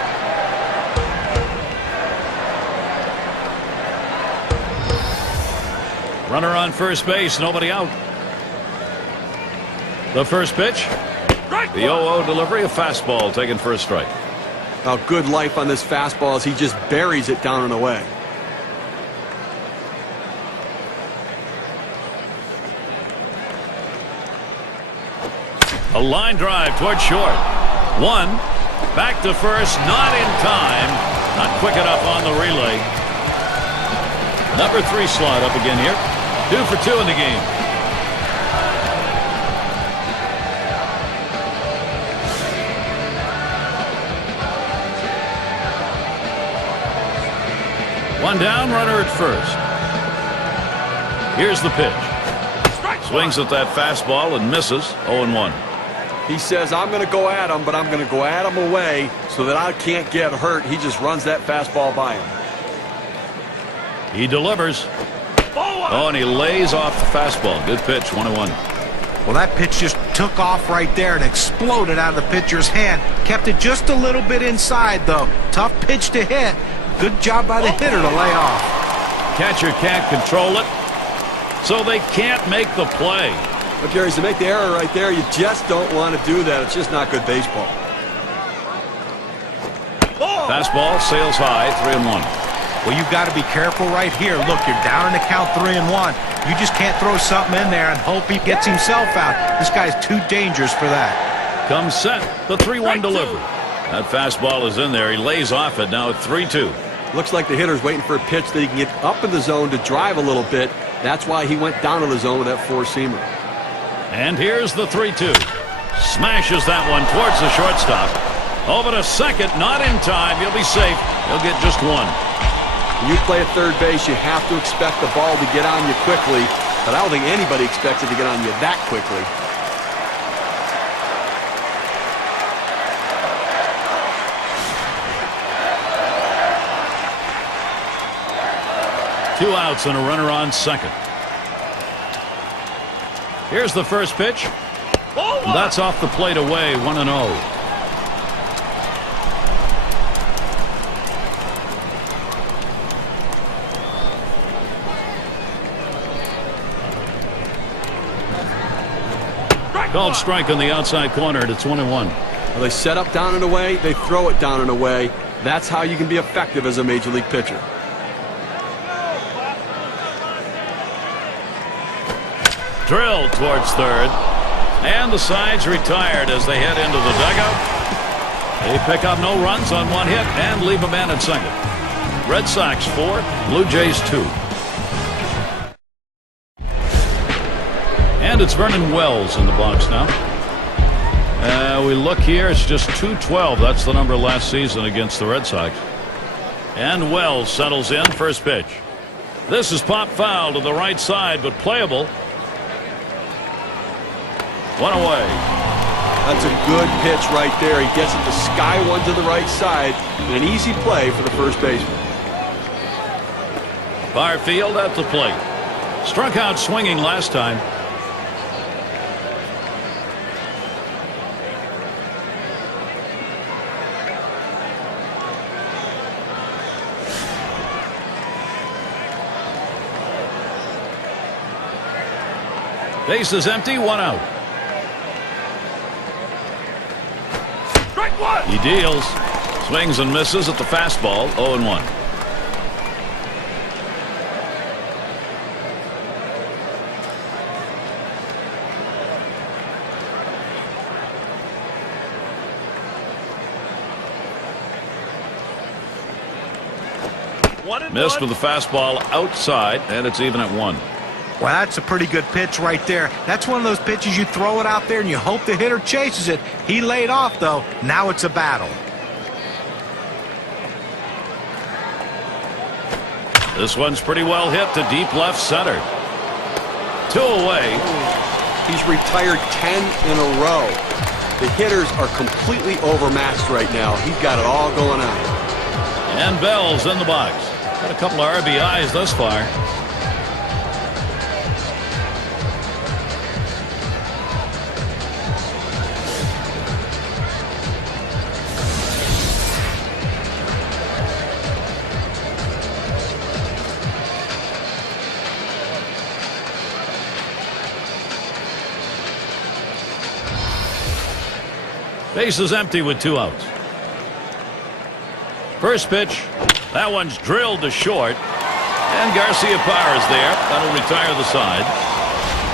Runner on first base, nobody out. The first pitch. The 0-0 delivery, a fastball taken for a strike. Now, good life on this fastball as he just buries it down and away. A line drive toward short. 1. Back to first, not in time. Not quick enough on the relay. Number 3 slot up again here. 2 for 2 in the game. One down, runner at first. Here's the pitch. Swings at that fastball and misses. 0-1. He says, I'm going to go at him, but I'm going to go at him away so that I can't get hurt. He just runs that fastball by him. He delivers. Oh, and he lays off the fastball. Good pitch, 1-1. Well, that pitch just took off right there and exploded out of the pitcher's hand. Kept it just a little bit inside, though. Tough pitch to hit. Good job by the hitter to lay off. Catcher can't control it, so they can't make the play. But, Gary, to make the error right there, you just don't want to do that. It's just not good baseball. Fastball sails high, 3-1. Well, you've got to be careful right here. Look, you're down in the count 3-1. You just can't throw something in there and hope he gets himself out. This guy's too dangerous for that. Comes set, the 3-1 delivery. That fastball is in there. He lays off it now at 3-2. Looks like the hitter's waiting for a pitch that he can get up in the zone to drive a little bit That's why he went down to the zone with that four-seamer. And here's the 3-2. Smashes that one towards the shortstop. Over to second, not in time. He'll be safe. He'll get just one. When you play at third base, you have to expect the ball to get on you quickly, but I don't think anybody expects it to get on you that quickly. Two outs and a runner on second. Here's the first pitch. That's off the plate away, 1-0. Called strike on the outside corner, and it's 1-1. Well, they set up down and away, they throw it down and away. That's how you can be effective as a major league pitcher. Drilled towards third. And the side's retired as they head into the dugout. They pick up no runs on one hit and leave a man at second. Red Sox 4, Blue Jays 2. And it's Vernon Wells in the box now. We look here, it's just 212. That's the number last season against the Red Sox. And Wells settles in, first pitch. This is pop foul to the right side, but playable. One away. That's a good pitch right there. He gets it to sky one to the right side. And an easy play for the first baseman. Far field at the plate. Struck out swinging last time. Base is empty, one out. He deals. Swings and misses at the fastball, 0-1. Missed with the fastball outside, and it's even at 1. Well, that's a pretty good pitch right there. That's one of those pitches you throw it out there and you hope the hitter chases it. He laid off, though. Now it's a battle. This one's pretty well hit to deep left center. 2 away. He's retired 10 in a row. The hitters are completely overmatched right now. He's got it all going on. And Bell's in the box. Got a couple of RBIs thus far. Base is empty with 2 outs. First pitch. That one's drilled to short. And Garcia Parra's there. That'll retire the side.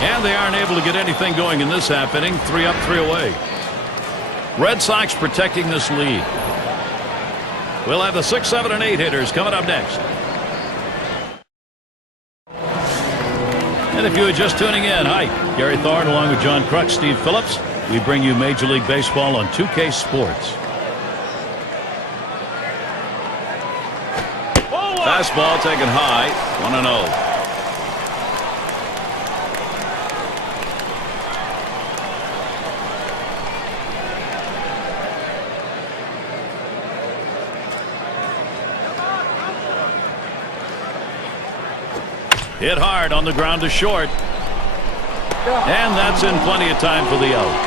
And they aren't able to get anything going in this half inning. 3 up, 3 away. Red Sox protecting this lead. We'll have the 6, 7, and 8 hitters coming up next. And if you are just tuning in, hi, Gary Thorne along with John Kruk, Steve Phillips. We bring you Major League Baseball on 2K Sports. Fastball taken high, 1-0. Hit hard on the ground to short. And that's in plenty of time for the out.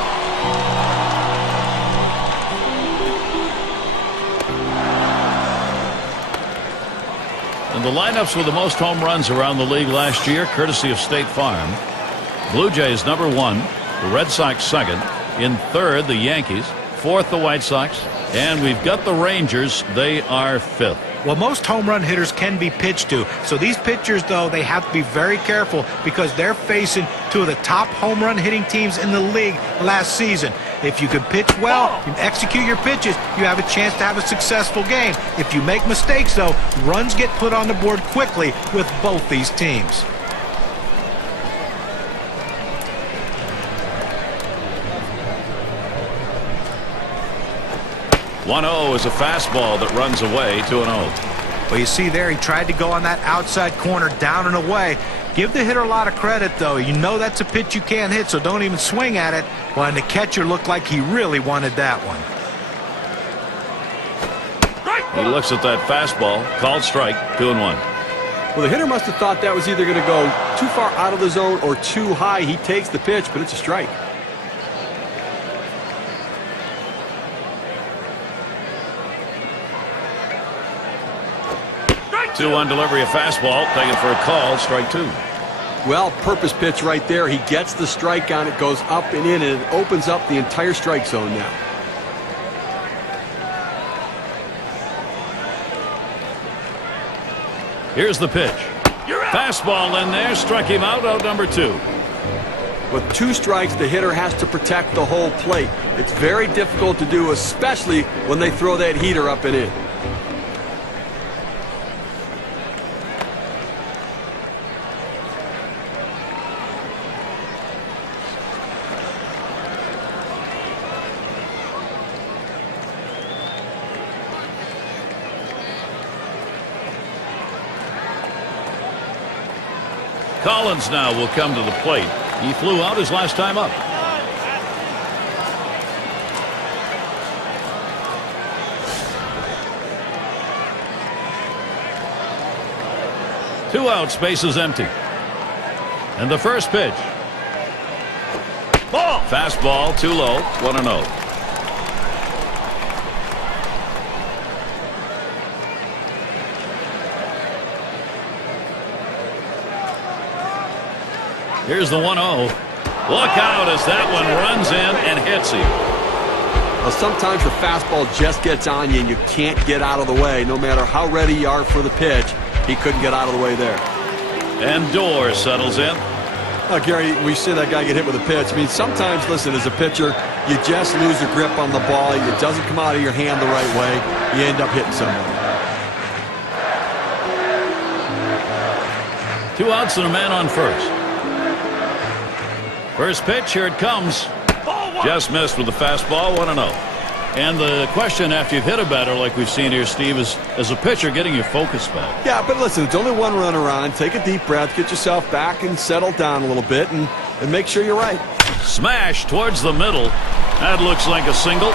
And the lineups with the most home runs around the league last year, courtesy of State Farm. Blue Jays number 1, the Red Sox second. In third, the Yankees. Fourth, the White Sox. And we've got the Rangers. They are fifth. Well, most home run hitters can be pitched to. So these pitchers, though, they have to be very careful because they're facing 2 of the top home run hitting teams in the league last season. If you can pitch well, you execute your pitches, you have a chance to have a successful game. If you make mistakes, though, runs get put on the board quickly with both these teams. 1-0 is a fastball that runs away, 2-0. Well, you see there, he tried to go on that outside corner, down and away. Give the hitter a lot of credit, though. You know that's a pitch you can't hit, so don't even swing at it. Well, and the catcher looked like he really wanted that one. He looks at that fastball, called strike, 2-1. Well, the hitter must have thought that was either going to go too far out of the zone or too high. He takes the pitch, but it's a strike. Two-one delivery, a fastball, taken for a call, strike 2. Well, purpose pitch right there. He gets the strike on it, goes up and in, and it opens up the entire strike zone now. Here's the pitch. Fastball in there, struck him out number 2. With 2 strikes, the hitter has to protect the whole plate. It's very difficult to do, especially when they throw that heater up and in. Collins now will come to the plate. He flew out his last time up. Two out, space is empty. And the first pitch. Ball. Fastball, too low, 1-0. Here's the 1-0. Look out as that one runs in and hits him. Well, sometimes the fastball just gets on you and you can't get out of the way. No matter how ready you are for the pitch, he couldn't get out of the way there. And Doors settles in. Gary, we see that guy get hit with a pitch. I mean, sometimes, listen, as a pitcher, you just lose the grip on the ball. It doesn't come out of your hand the right way. You end up hitting someone. 2 outs and a man on first. First pitch, here it comes. Just missed with the fastball, 1-0. And the question after you've hit a batter like we've seen here, Steve, is as a pitcher getting your focus back. Yeah, but listen, it's only 1 runner on. Take a deep breath, get yourself back and settle down a little bit and make sure you're right. Smash towards the middle. That looks like a single.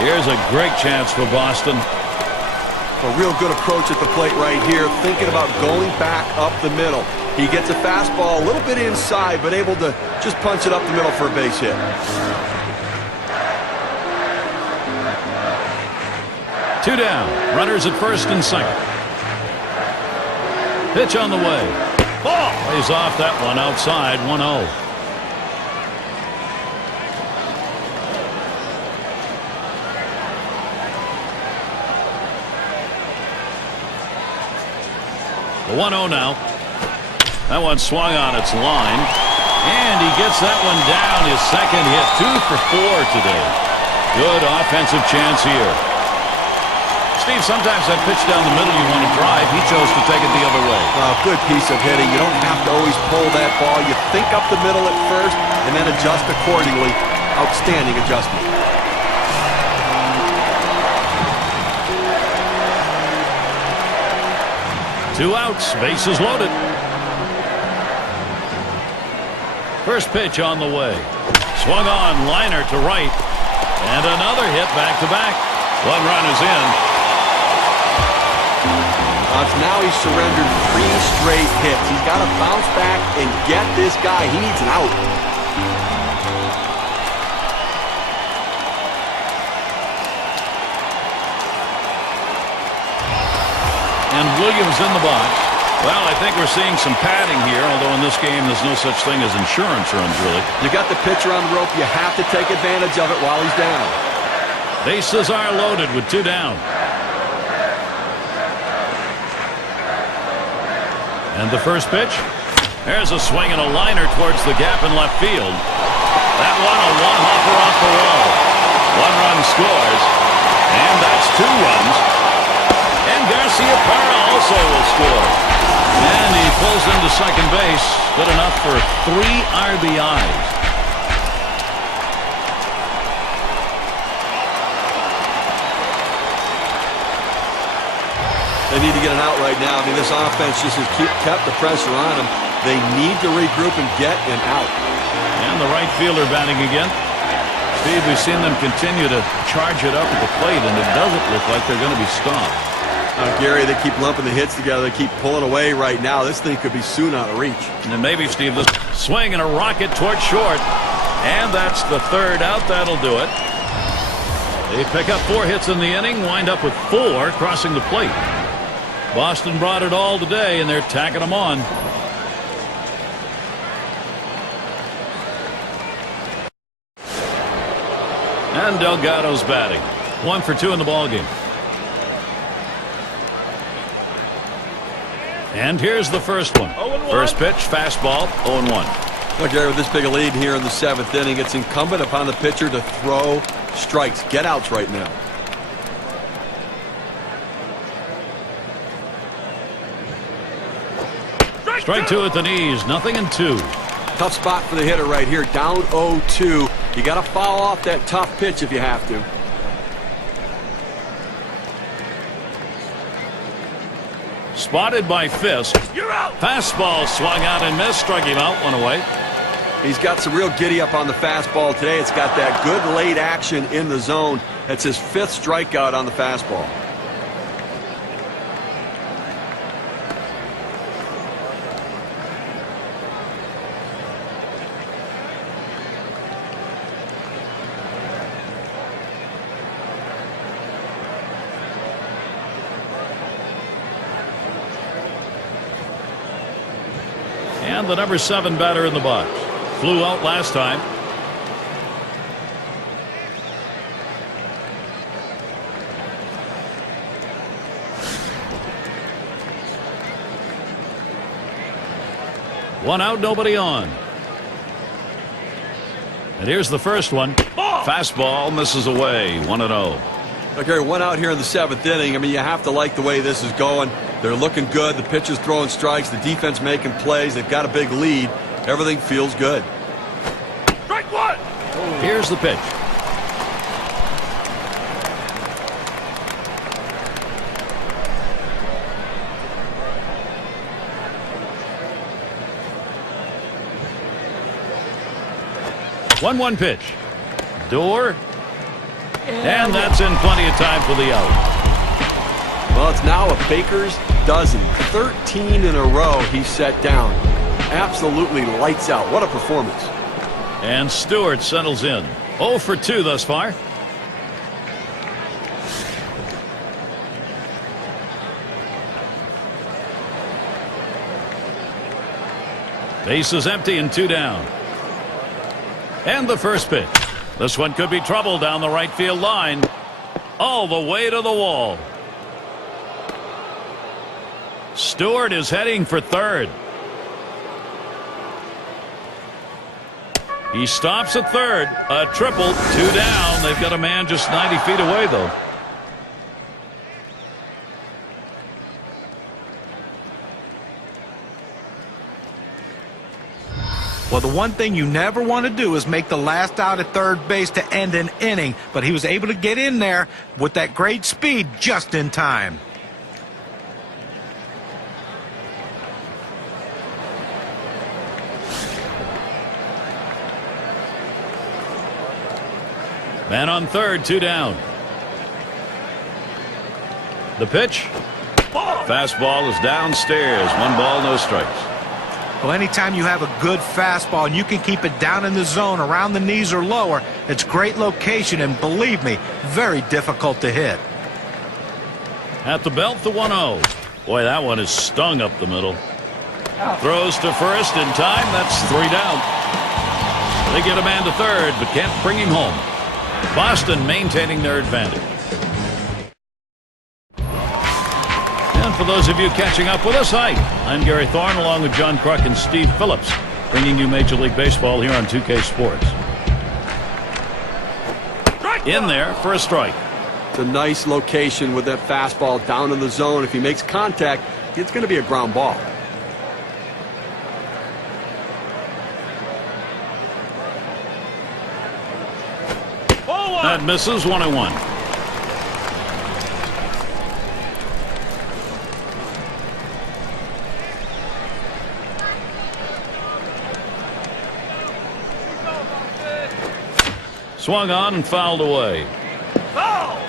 Here's a great chance for Boston. A real good approach at the plate right here, thinking about going back up the middle. He gets a fastball a little bit inside, but able to just punch it up the middle for a base hit. 2 down. Runners at first and second. Pitch on the way. Ball. Plays off that one outside, 1-0. The 1-0 now. That one swung on its line. And he gets that one down. His second hit. 2 for 4 today. Good offensive chance here. Steve, sometimes that pitch down the middle you want to drive. He chose to take it the other way. Good piece of hitting. You don't have to always pull that ball. You think up the middle at first and then adjust accordingly. Outstanding adjustment. Two outs, bases loaded. First pitch on the way. Swung on, liner to right. And another hit back-to-back. 1 run is in. Now he's surrendered 3 straight hits. He's got to bounce back and get this guy. He needs an out. And Williams in the box. Well, I think we're seeing some padding here, although in this game there's no such thing as insurance runs, really. You got the pitcher on the rope. You have to take advantage of it while he's down. Bases are loaded with 2 down. And the first pitch. There's a swing and a liner towards the gap in left field. That one, a one-hopper off the wall. 1 run scores. And that's 2 runs. And Garcia Parra also will score. And he pulls into second base. Good enough for 3 RBIs. get an out right now. I mean, this offense just has kept the pressure on them. They need to regroup and get an out. And the right fielder batting again. Steve, we've seen them continue to charge it up at the plate, and it doesn't look like they're going to be stopped. Gary, they keep lumping the hits together. They keep pulling away right now. This thing could be soon out of reach. And then maybe, Steve, this swing and a rocket towards short. And that's the third out. That'll do it. They pick up 4 hits in the inning, wind up with 4 crossing the plate. Boston brought it all today, and they're tacking them on. And Delgado's batting. 1 for 2 in the ballgame. And here's the first one. First pitch, fastball, 0-1. Look, Gary, with this big a lead here in the 7th inning, it's incumbent upon the pitcher to throw strikes, get outs right now. Strike 2 at the knees, 0-2. Tough spot for the hitter right here, down 0-2. You got to foul off that tough pitch if you have to. Spotted by Fisk. You're out. Fastball swung out and missed. Struck him out. 1 away. He's got some real giddy up on the fastball today. It's got that good late action in the zone. That's his 5th strikeout on the fastball. And the number 7 batter in the box. Flew out last time. One out, nobody on. And here's the first one. Fastball misses away. 1-0. Look, Gary, 1 out here in the 7th inning. I mean, you have to like the way this is going. They're looking good. The pitcher's throwing strikes. The defense making plays. They've got a big lead. Everything feels good. Strike 1. Here's the pitch. One pitch. Door. And that's in plenty of time for the out. Well, it's now a baker's dozen. 13 in a row he's set down. Absolutely lights out. What a performance. And Stewart settles in. 0 for 2 thus far. Base is empty and 2 down. And the first pitch. This one could be trouble down the right field line. All the way to the wall. Stewart is heading for third. He stops at third. A triple, 2 down. They've got a man just 90 feet away, though. Well, the one thing you never want to do is make the last out at third base to end an inning, but he was able to get in there with that great speed just in time. Man on third, 2 down. The pitch. Fastball is downstairs. 1 ball, no strikes. Well, anytime you have a good fastball and you can keep it down in the zone around the knees or lower, it's great location and, believe me, very difficult to hit. At the belt, the 1-0. Boy, that one is stung up the middle. Throws to first in time. That's 3 down. They get a man to third, but can't bring him home. Boston maintaining their advantage. And for those of you catching up with us, hi, I'm Gary Thorne along with John Kruk and Steve Phillips, bringing you Major League Baseball here on 2K Sports. In there for a strike. It's a nice location with that fastball down in the zone. If he makes contact, it's going to be a ground ball. That misses. 1-1. Swung on and fouled away. Foul!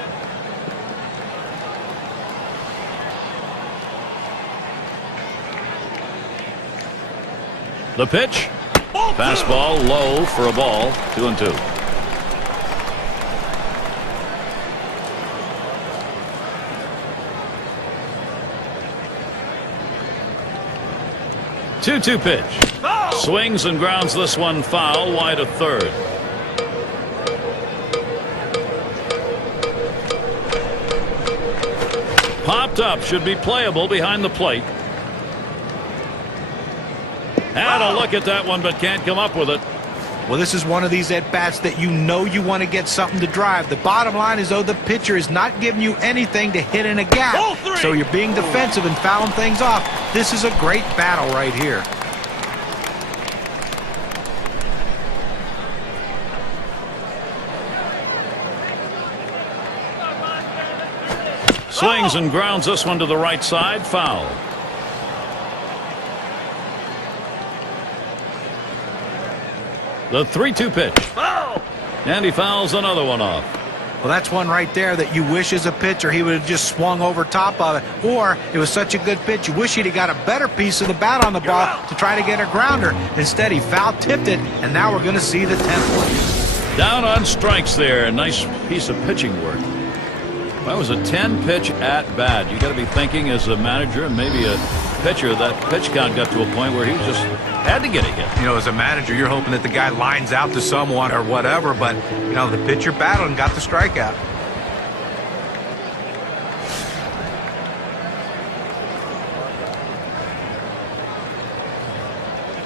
The pitch. Fastball low for a ball. 2-2. Two-two pitch. Swings and grounds this one foul, wide of third. Popped up, should be playable behind the plate. Had a look at that one, but can't come up with it. Well, this is one of these at-bats that you know you want to get something to drive. The bottom line is, though, the pitcher is not giving you anything to hit in a gap. So you're being defensive and fouling things off. This is a great battle right here. Swings and grounds this one to the right side. Foul. The 3-2 pitch. And he fouls another one off. Well, that's one right there that you wish as a pitcher he would have just swung over top of it. Or it was such a good pitch, you wish he'd have got a better piece of the bat on the ball to try to get a grounder. Instead, he foul-tipped it, and now we're going to see the 10th one. Down on strikes there. Nice piece of pitching work. That was a 10-pitch at-bat. You got to be thinking as a manager and maybe a pitcher, that pitch count got to a point where he just had to get a hit. You know, as a manager, you're hoping that the guy lines out to someone or whatever, but, you know, the pitcher battled and got the strikeout.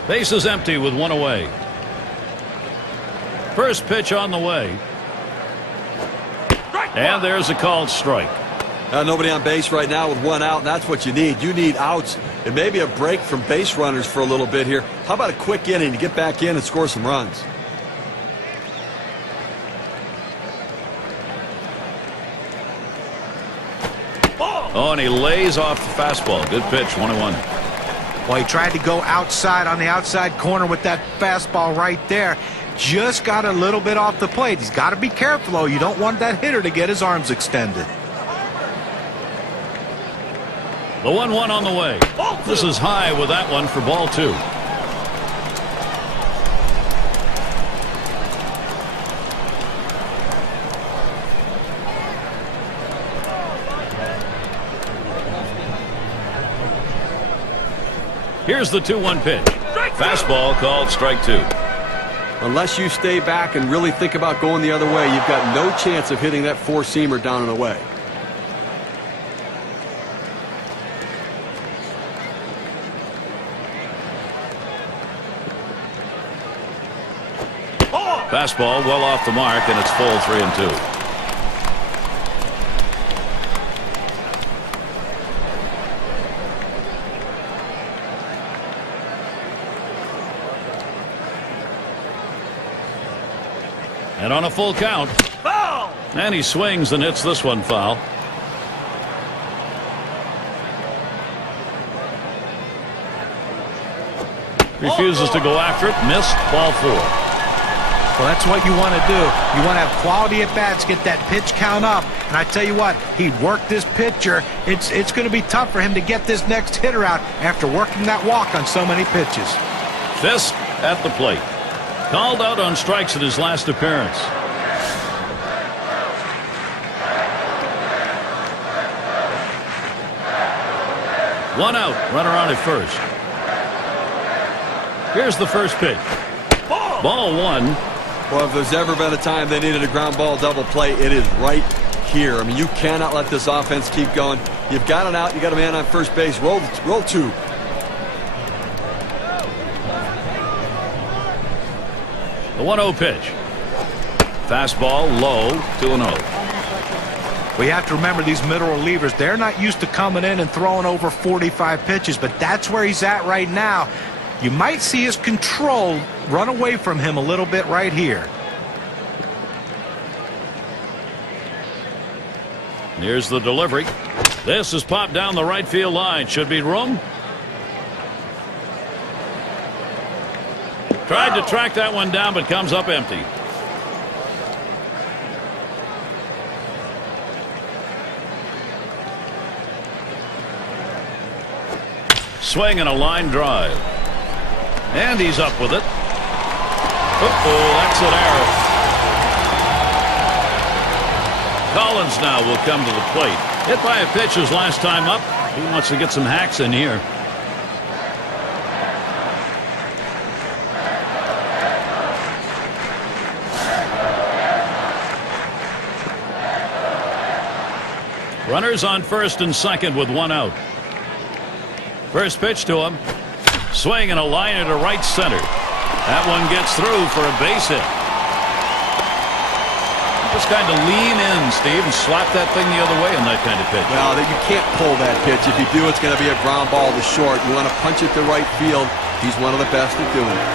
Base is empty with one away. First pitch on the way. And there's a called strike. Nobody on base right now with one out, and that's what you need. You need outs and maybe a break from base runners for a little bit here. How about a quick inning to get back in and score some runs? Oh, and he lays off the fastball. Good pitch, 1-1. Well, he tried to go outside on the outside corner with that fastball right there. Just got a little bit off the plate. He's got to be careful, though. You don't want that hitter to get his arms extended. The 1-1 on the way. This is high with that one for ball 2. Here's the 2-1 pitch. Fastball called strike 2. Unless you stay back and really think about going the other way, you've got no chance of hitting that four-seamer down and away. Fastball well off the mark, and it's full 3-2. And on a full count. Foul! And he swings and hits this one foul. Refuses to go after it. Missed. Ball 4. Well, that's what you want to do. You want to have quality at bats, get that pitch count up. And I tell you what, he worked this pitcher. It's going to be tough for him to get this next hitter out after working that walk on so many pitches. Fisk at the plate. Called out on strikes in his last appearance. One out. Runner on at first. Here's the first pitch. Ball 1. Well, if there's ever been a time they needed a ground ball double play, it is right here. I mean, you cannot let this offense keep going. You've got an out. You got a man on first base. Roll 2. The 1-0 pitch. Fastball low, 2-0. We have to remember these middle relievers, they're not used to coming in and throwing over 45 pitches, but that's where he's at right now. You might see his control run away from him a little bit right here. Here's the delivery. This is popped down the right field line. Should be room. Tried to track that one down, but comes up empty. Swing and a line drive. And he's up with it. Uh-oh, that's an error. Collins now will come to the plate. Hit by a pitch his last time up. He wants to get some hacks in here. Runners on first and second with one out. First pitch to him. Swing and a liner to right center. That one gets through for a base hit. Just kind of lean in, Steve, and slap that thing the other way on that kind of pitch. Well, you can't pull that pitch. If you do, it's going to be a ground ball to short. You want to punch it to right field. He's one of the best at doing it.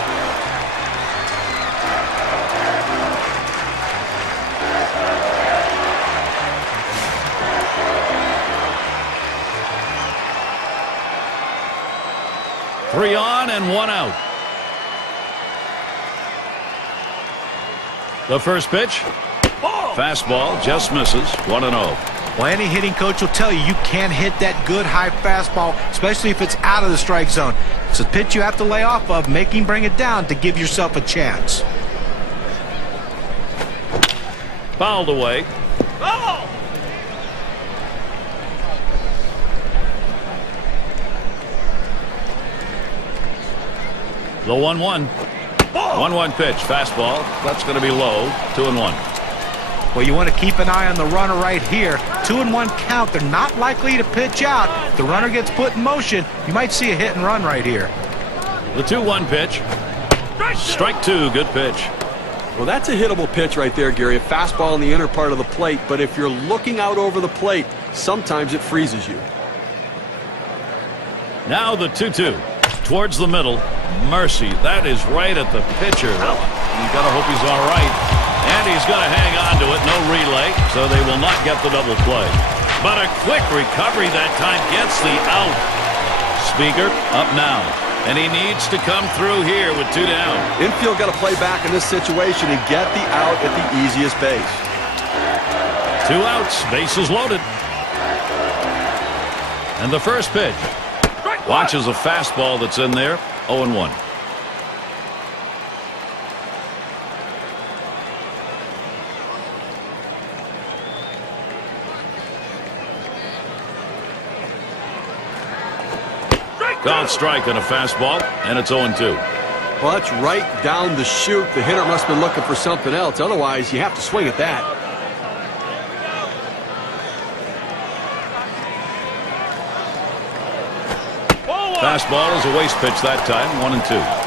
Three on and one out. The first pitch. Fastball just misses. 1-0. Well, any hitting coach will tell you you can't hit that good high fastball, especially if it's out of the strike zone. It's a pitch you have to lay off of, make him bring it down to give yourself a chance. Fouled away. The 1-1. 1-1 pitch. Fastball. That's going to be low. 2-1. Well, you want to keep an eye on the runner right here. 2-1 count. They're not likely to pitch out. If the runner gets put in motion, you might see a hit and run right here. The 2-1 pitch. Strike two. Good pitch. Well, that's a hittable pitch right there, Gary. A fastball in the inner part of the plate. But if you're looking out over the plate, sometimes it freezes you. Now the 2-2. Towards the middle. Mercy. That is right at the pitcher. You got to hope he's all right. And he's going to hang on to it. No relay. So they will not get the double play. But a quick recovery that time gets the out. Speaker up now. And he needs to come through here with two down. Infield got to play back in this situation and get the out at the easiest base. Two outs. Bases loaded. And the first pitch. Watches a fastball that's in there. 0-1. Called strike on a fastball, and it's 0-2. Well, that's right down the chute. The hitter must have been looking for something else. Otherwise, you have to swing at that. Fastball is a waste pitch that time. 1-2.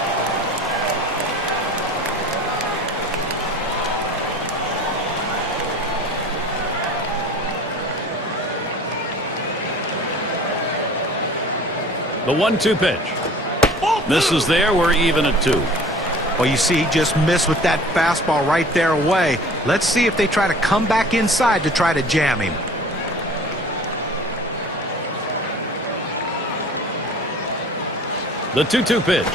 The 1-2 pitch. Misses there. We're even at 2. Well, you see, he just missed with that fastball right there away. Let's see if they try to come back inside to try to jam him. The 2-2 pitch.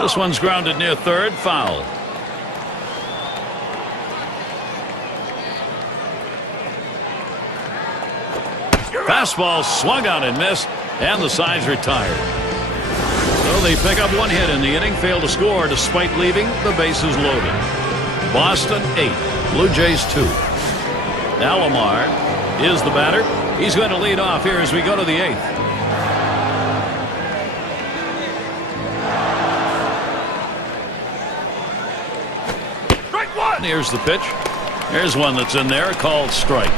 This one's grounded near third. Foul. Fastball swung out and missed, and the side's retired. So they pick up one hit in the inning, fail to score despite leaving the bases loaded. Boston 8, Blue Jays 2. Alomar is the batter. He's going to lead off here as we go to the 8th. Here's the pitch. Here's one that's in there, called strike.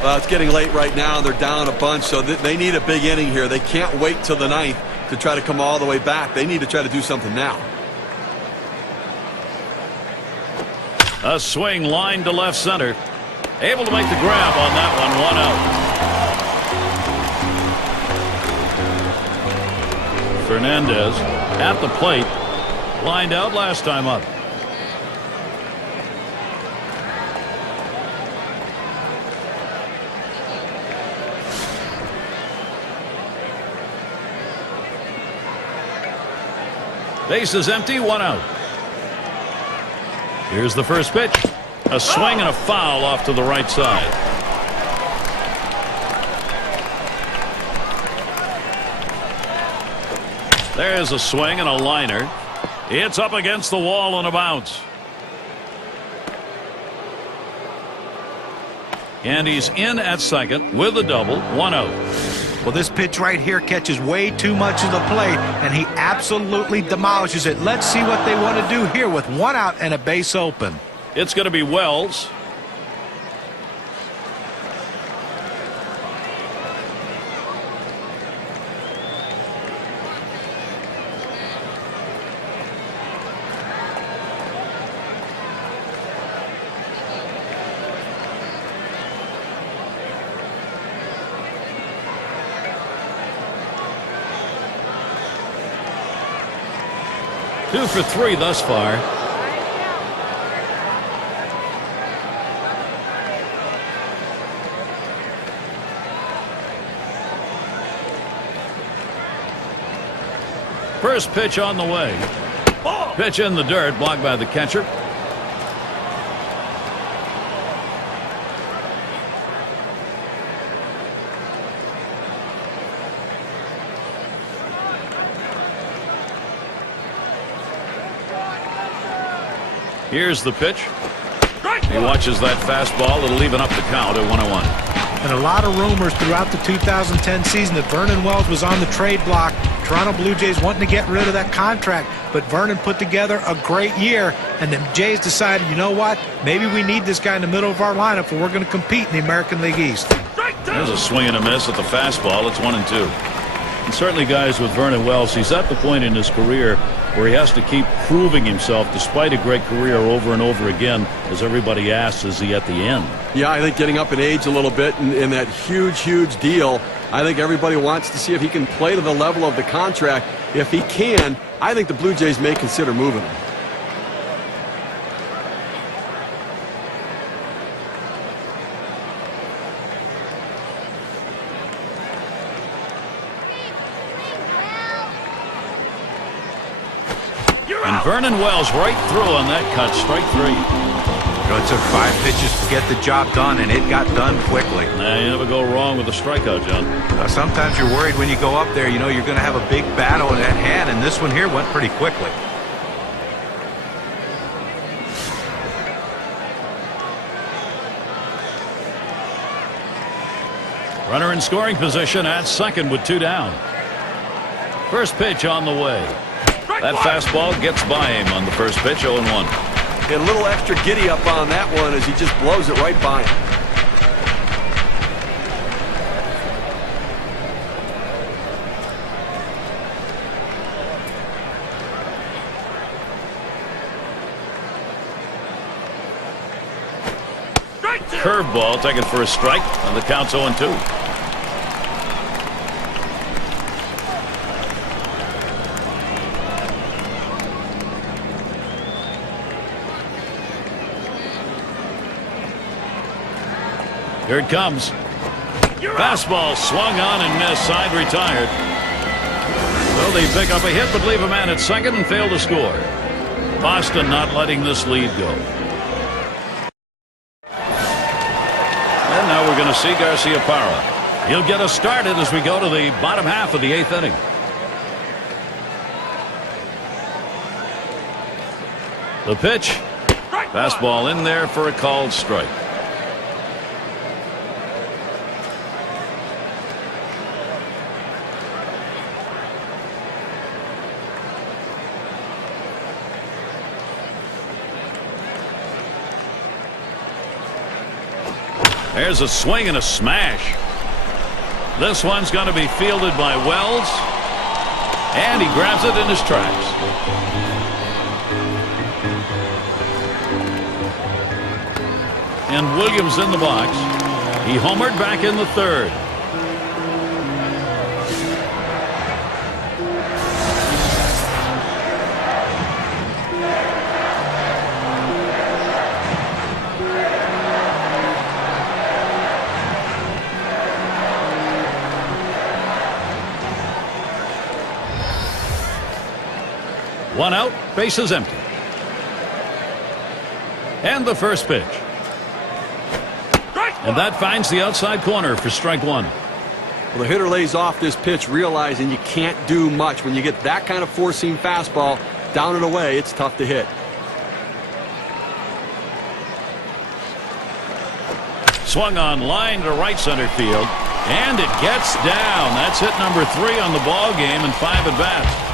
It's getting late right now. They're down a bunch, so they need a big inning here. They can't wait till the 9th to try to come all the way back. They need to try to do something now. A swing line to left center. Able to make the grab on that one. 1 out. Fernandez at the plate. Lined out last time up. Base is empty. 1 out. Here's the first pitch. A swing and a foul off to the right side. There's a swing and a liner. It's up against the wall on a bounce. And he's in at second with a double, 1 out. Well, this pitch right here catches way too much of the plate, and he absolutely demolishes it. Let's see what they want to do here with 1 out and a base open. It's going to be Wells. Two for 3 thus far. First pitch on the way. Pitch in the dirt, blocked by the catcher. Here's the pitch. He watches that fastball. It'll even up the count at 1-1. And a lot of rumors throughout the 2010 season that Vernon Wells was on the trade block. Toronto Blue Jays wanting to get rid of that contract, but Vernon put together a great year, and the Jays decided, you know what, maybe we need this guy in the middle of our lineup if we're going to compete in the American League East. There's a swing and a miss at the fastball. It's 1-2. And certainly, guys, with Vernon Wells, he's at the point in his career where he has to keep proving himself despite a great career over and over again. As everybody asks, is he at the end? Yeah, I think getting up in age a little bit and that huge deal, I think everybody wants to see if he can play to the level of the contract. If he can, I think the Blue Jays may consider moving him. And Vernon Wells right through on that cut, strike 3. You know, it took 5 pitches to get the job done, and it got done quickly. Nah, you never go wrong with a strikeout, John. Sometimes you're worried when you go up there, you know, you're going to have a big battle at hand, and this one here went pretty quickly. Runner in scoring position at second with 2 down. First pitch on the way. That fastball gets by him on the first pitch, 0-1. A little extra giddy up on that one as he just blows it right by him. Curveball taken for a strike, and the count's 0-2. Here it comes. Fastball swung on and missed. Side retired. So they pick up a hit but leave a man at second and fail to score. Boston not letting this lead go. And now we're going to see Garciaparra. He'll get us started as we go to the bottom half of the 8th inning. The pitch. Fastball in there for a called strike. There's a swing and a smash. This one's going to be fielded by Wells. And he grabs it in his tracks. And Williams in the box. He homered back in the 3rd. One out, bases empty. And the first pitch. And that finds the outside corner for strike 1. Well, the hitter lays off this pitch, realizing you can't do much. When you get that kind of four-seam fastball down and away, it's tough to hit. Swung on line to right center field, and it gets down. That's hit number 3 on the ball game and 5 at bats.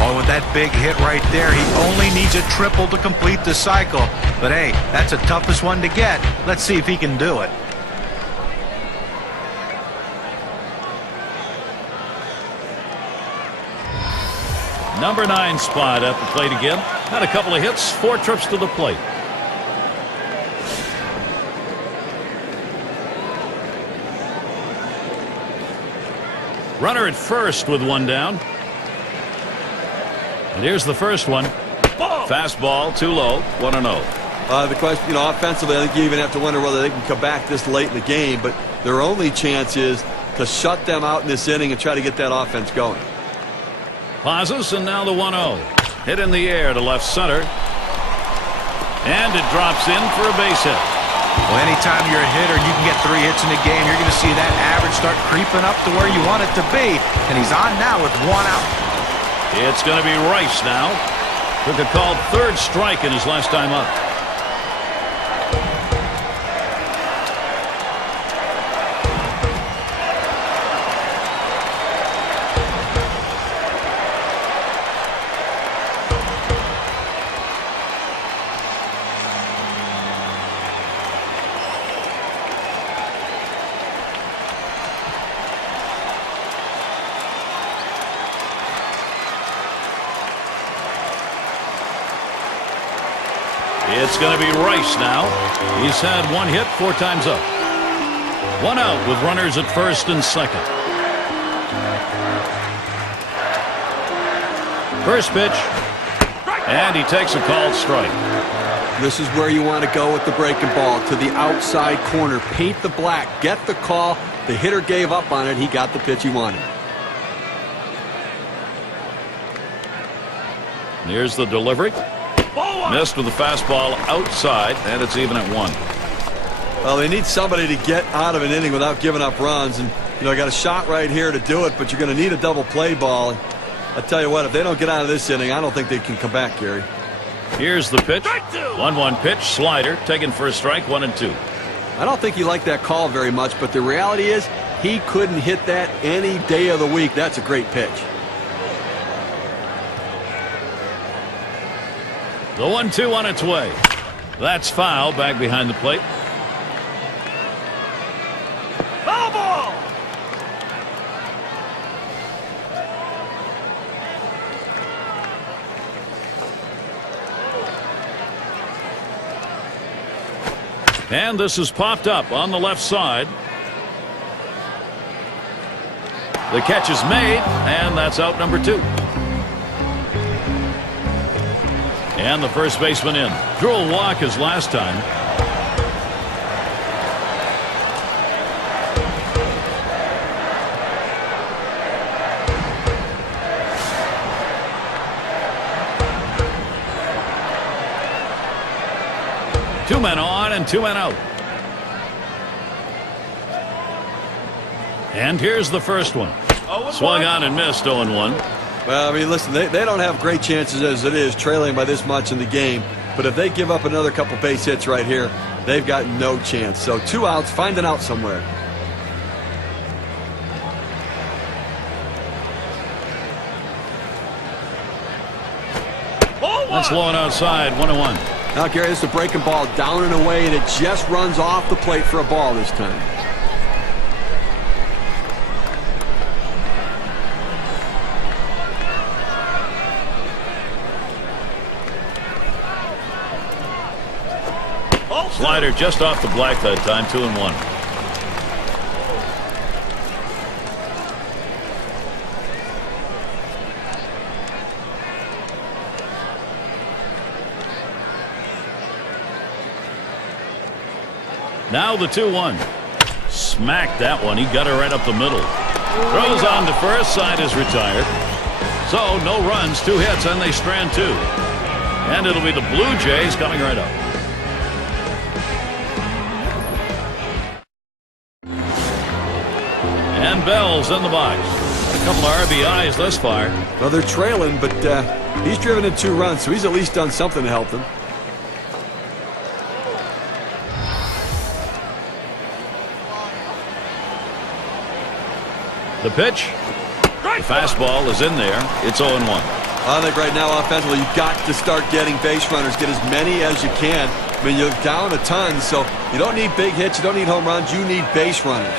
Oh, with that big hit right there, he only needs a triple to complete the cycle. But hey, that's the toughest one to get. Let's see if he can do it. Number 9 spot at the plate again. Had a couple of hits, 4 trips to the plate. Runner at first with 1 down. And here's the first one. Fastball too low, 1-0. The question, offensively, I think you even have to wonder whether they can come back this late in the game. But their only chance is to shut them out in this inning and try to get that offense going. Pauses, and now the 1-0. Hit in the air to left center. And it drops in for a base hit. Well, anytime you're a hitter, you can get 3 hits in a game. You're going to see that average start creeping up to where you want it to be. And he's on now with 1 out. It's going to be Rice now. Took a called 3rd strike in his last time up. It's going to be Rice now. He's had 1 hit 4 times up. 1 out with runners at first and second. First pitch. And he takes a called strike. This is where you want to go with the breaking ball, to the outside corner. Paint the black. Get the call. The hitter gave up on it. He got the pitch he wanted. Here's the delivery. Missed with the fastball outside, and it's even at 1. Well, they need somebody to get out of an inning without giving up runs. And, I got a shot right here to do it, but you're going to need a double play ball. I tell you what, if they don't get out of this inning, I don't think they can come back, Gary. Here's the pitch. 1-1 pitch, slider, taken for a strike, 1-2. I don't think he liked that call very much, but the reality is he couldn't hit that any day of the week. That's a great pitch. The 1-2 on its way. That's foul back behind the plate. Foul ball! And this is popped up on the left side. The catch is made, and that's out number 2. And the first baseman in. Drew a walk his last time. Two men on and 2 men out. And here's the first one. Swung on and missed, 0-1. Well, I mean, listen, they don't have great chances as it is, trailing by this much in the game. But if they give up another couple base hits right here, they've got no chance. So 2 outs, find an out somewhere. That's low and outside, 1-1. Now, Gary, this is a breaking ball down and away, and it just runs off the plate for a ball this time. Slider just off the black that time, 2-1. Now the 2-1. Smacked that one. He got her right up the middle. Throws on to first. Side is retired. So no runs, 2 hits, and they strand 2. And it'll be the Blue Jays coming right up. And Bell's in the box. A couple of RBIs thus far. Well, they're trailing, but he's driven in 2 runs, so he's at least done something to help them. The pitch. The fastball is in there. It's 0-1. I think right now, offensively, you've got to start getting base runners. Get as many as you can. I mean, you're down a ton, so you don't need big hits. You don't need home runs. You need base runners.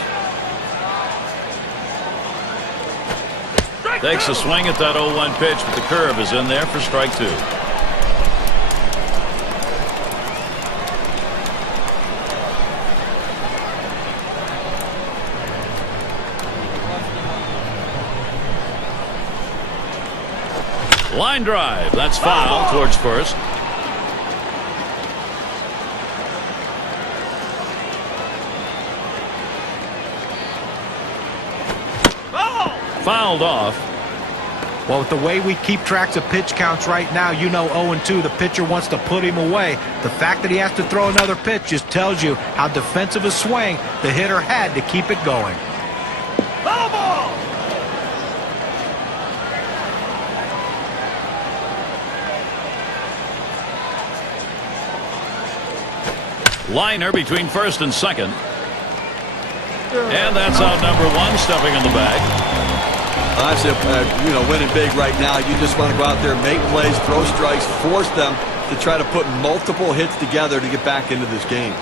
Takes a swing at that 0-1 pitch, but the curve is in there for strike 2. Line drive. That's foul towards first. Fouled off. Well, with the way we keep tracks of pitch counts right now, you know 0-2, the pitcher wants to put him away. The fact that he has to throw another pitch just tells you how defensive a swing the hitter had to keep it going. Foul ball! Liner between first and second. And that's out number 1, stepping in the bag. I said, winning big right now, you just want to go out there, make plays, throw strikes, force them to try to put multiple hits together to get back into this game.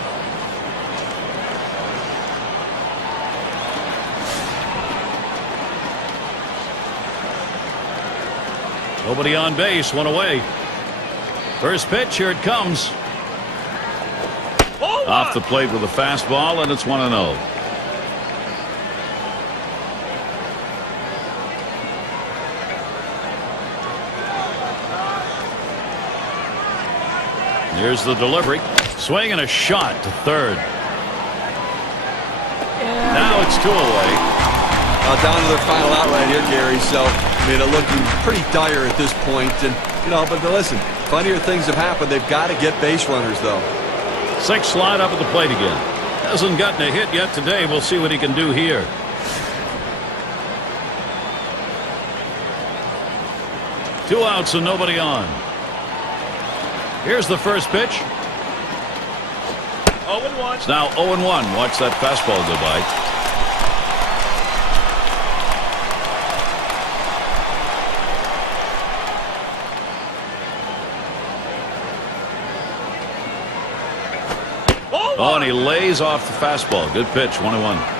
Nobody on base, 1 away. First pitch, here it comes. Off the plate with a fastball, and it's 1-0. Here's the delivery. Swing and a shot to third. Now it's 2 away. Down to their final out right here, Gary. So, I mean, they're looking pretty dire at this point. And, but listen, funnier things have happened. They've got to get base runners, though. 6 slide up at the plate again. Hasn't gotten a hit yet today. We'll see what he can do here. Two outs and nobody on. Here's the first pitch. 0-1. It's now 0-1. Watch that fastball go by. Oh, and he lays off the fastball. Good pitch, 1-1.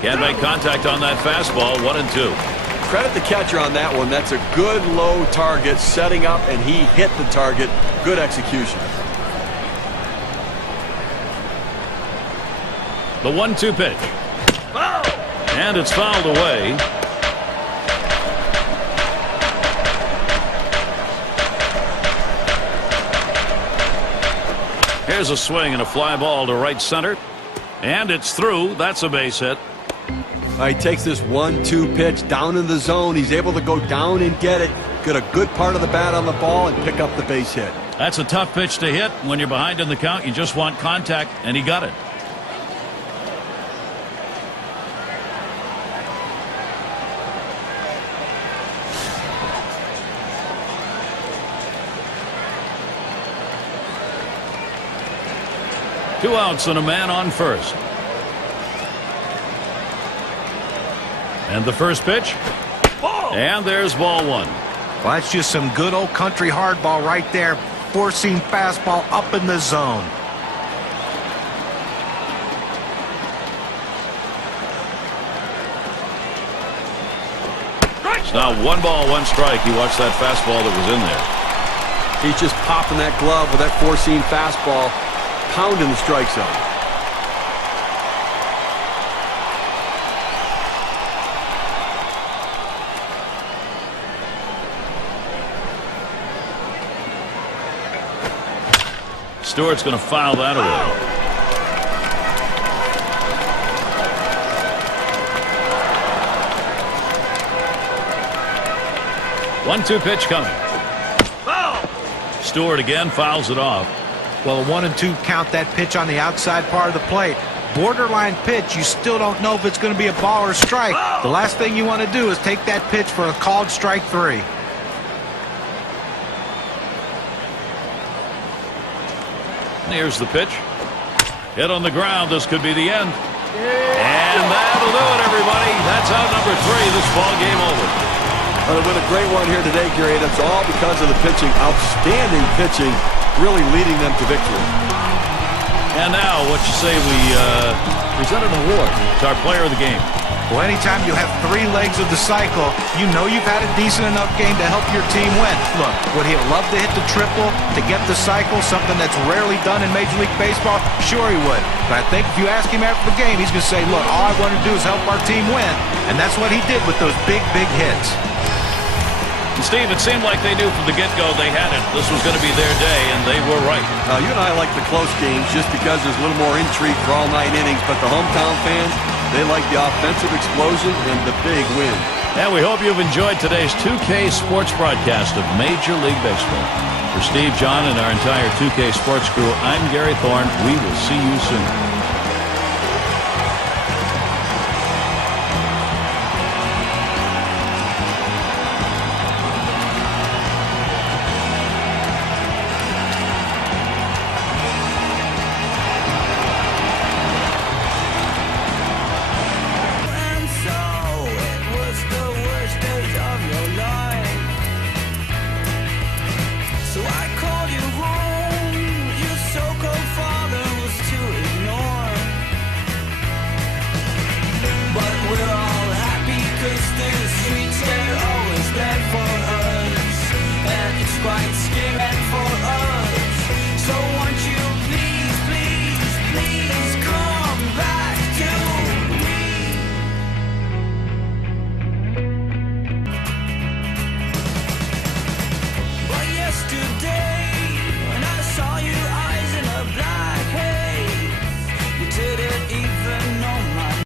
Can't make contact on that fastball. 1-2. Credit the catcher on that one. That's a good low target, setting up, and he hit the target. Good execution. The 1-2 pitch. And it's fouled away. Here's a swing and a fly ball to right center. And it's through. That's a base hit. He takes this 1-2 pitch down in the zone. He's able to go down and get it. Get a good part of the bat on the ball and pick up the base hit. That's a tough pitch to hit. When you're behind in the count, you just want contact, and he got it. Two outs and a man on first. And the first pitch. And there's ball 1. Well, that's just some good old country hardball right there. Four-seam fastball up in the zone. It's now 1 ball, 1 strike. You watch that fastball that was in there. He's just popping that glove with that four-seam fastball, pounding the strike zone. Stewart's going to foul that away. 1-2 pitch coming. Stewart again fouls it off. Well, a 1-2 count, that pitch on the outside part of the plate. Borderline pitch, you still don't know if it's going to be a ball or a strike. The last thing you want to do is take that pitch for a called strike 3. Here's the pitch. Hit on the ground. This could be the end. And that'll do it, everybody. That's out number 3. This ball game over. With a great one here today, Gary. That's all because of the pitching. Outstanding pitching, really leading them to victory. And now, what you say we present an award to our player of the game. Well, anytime you have 3 legs of the cycle, you know you've had a decent enough game to help your team win. Look, would he love to hit the triple to get the cycle, something that's rarely done in Major League Baseball? Sure he would. But I think if you ask him after the game, he's going to say, look, all I want to do is help our team win. And that's what he did with those big, big hits. And Steve, it seemed like they knew from the get-go they had it. This was going to be their day, and they were right. You and I like the close games just because there's a little more intrigue for all 9 innings, but the hometown fans, they like the offensive explosion and the big win. And we hope you've enjoyed today's 2K Sports broadcast of Major League Baseball. For Steve, John, and our entire 2K Sports crew, I'm Gary Thorne. We will see you soon. Quite scary.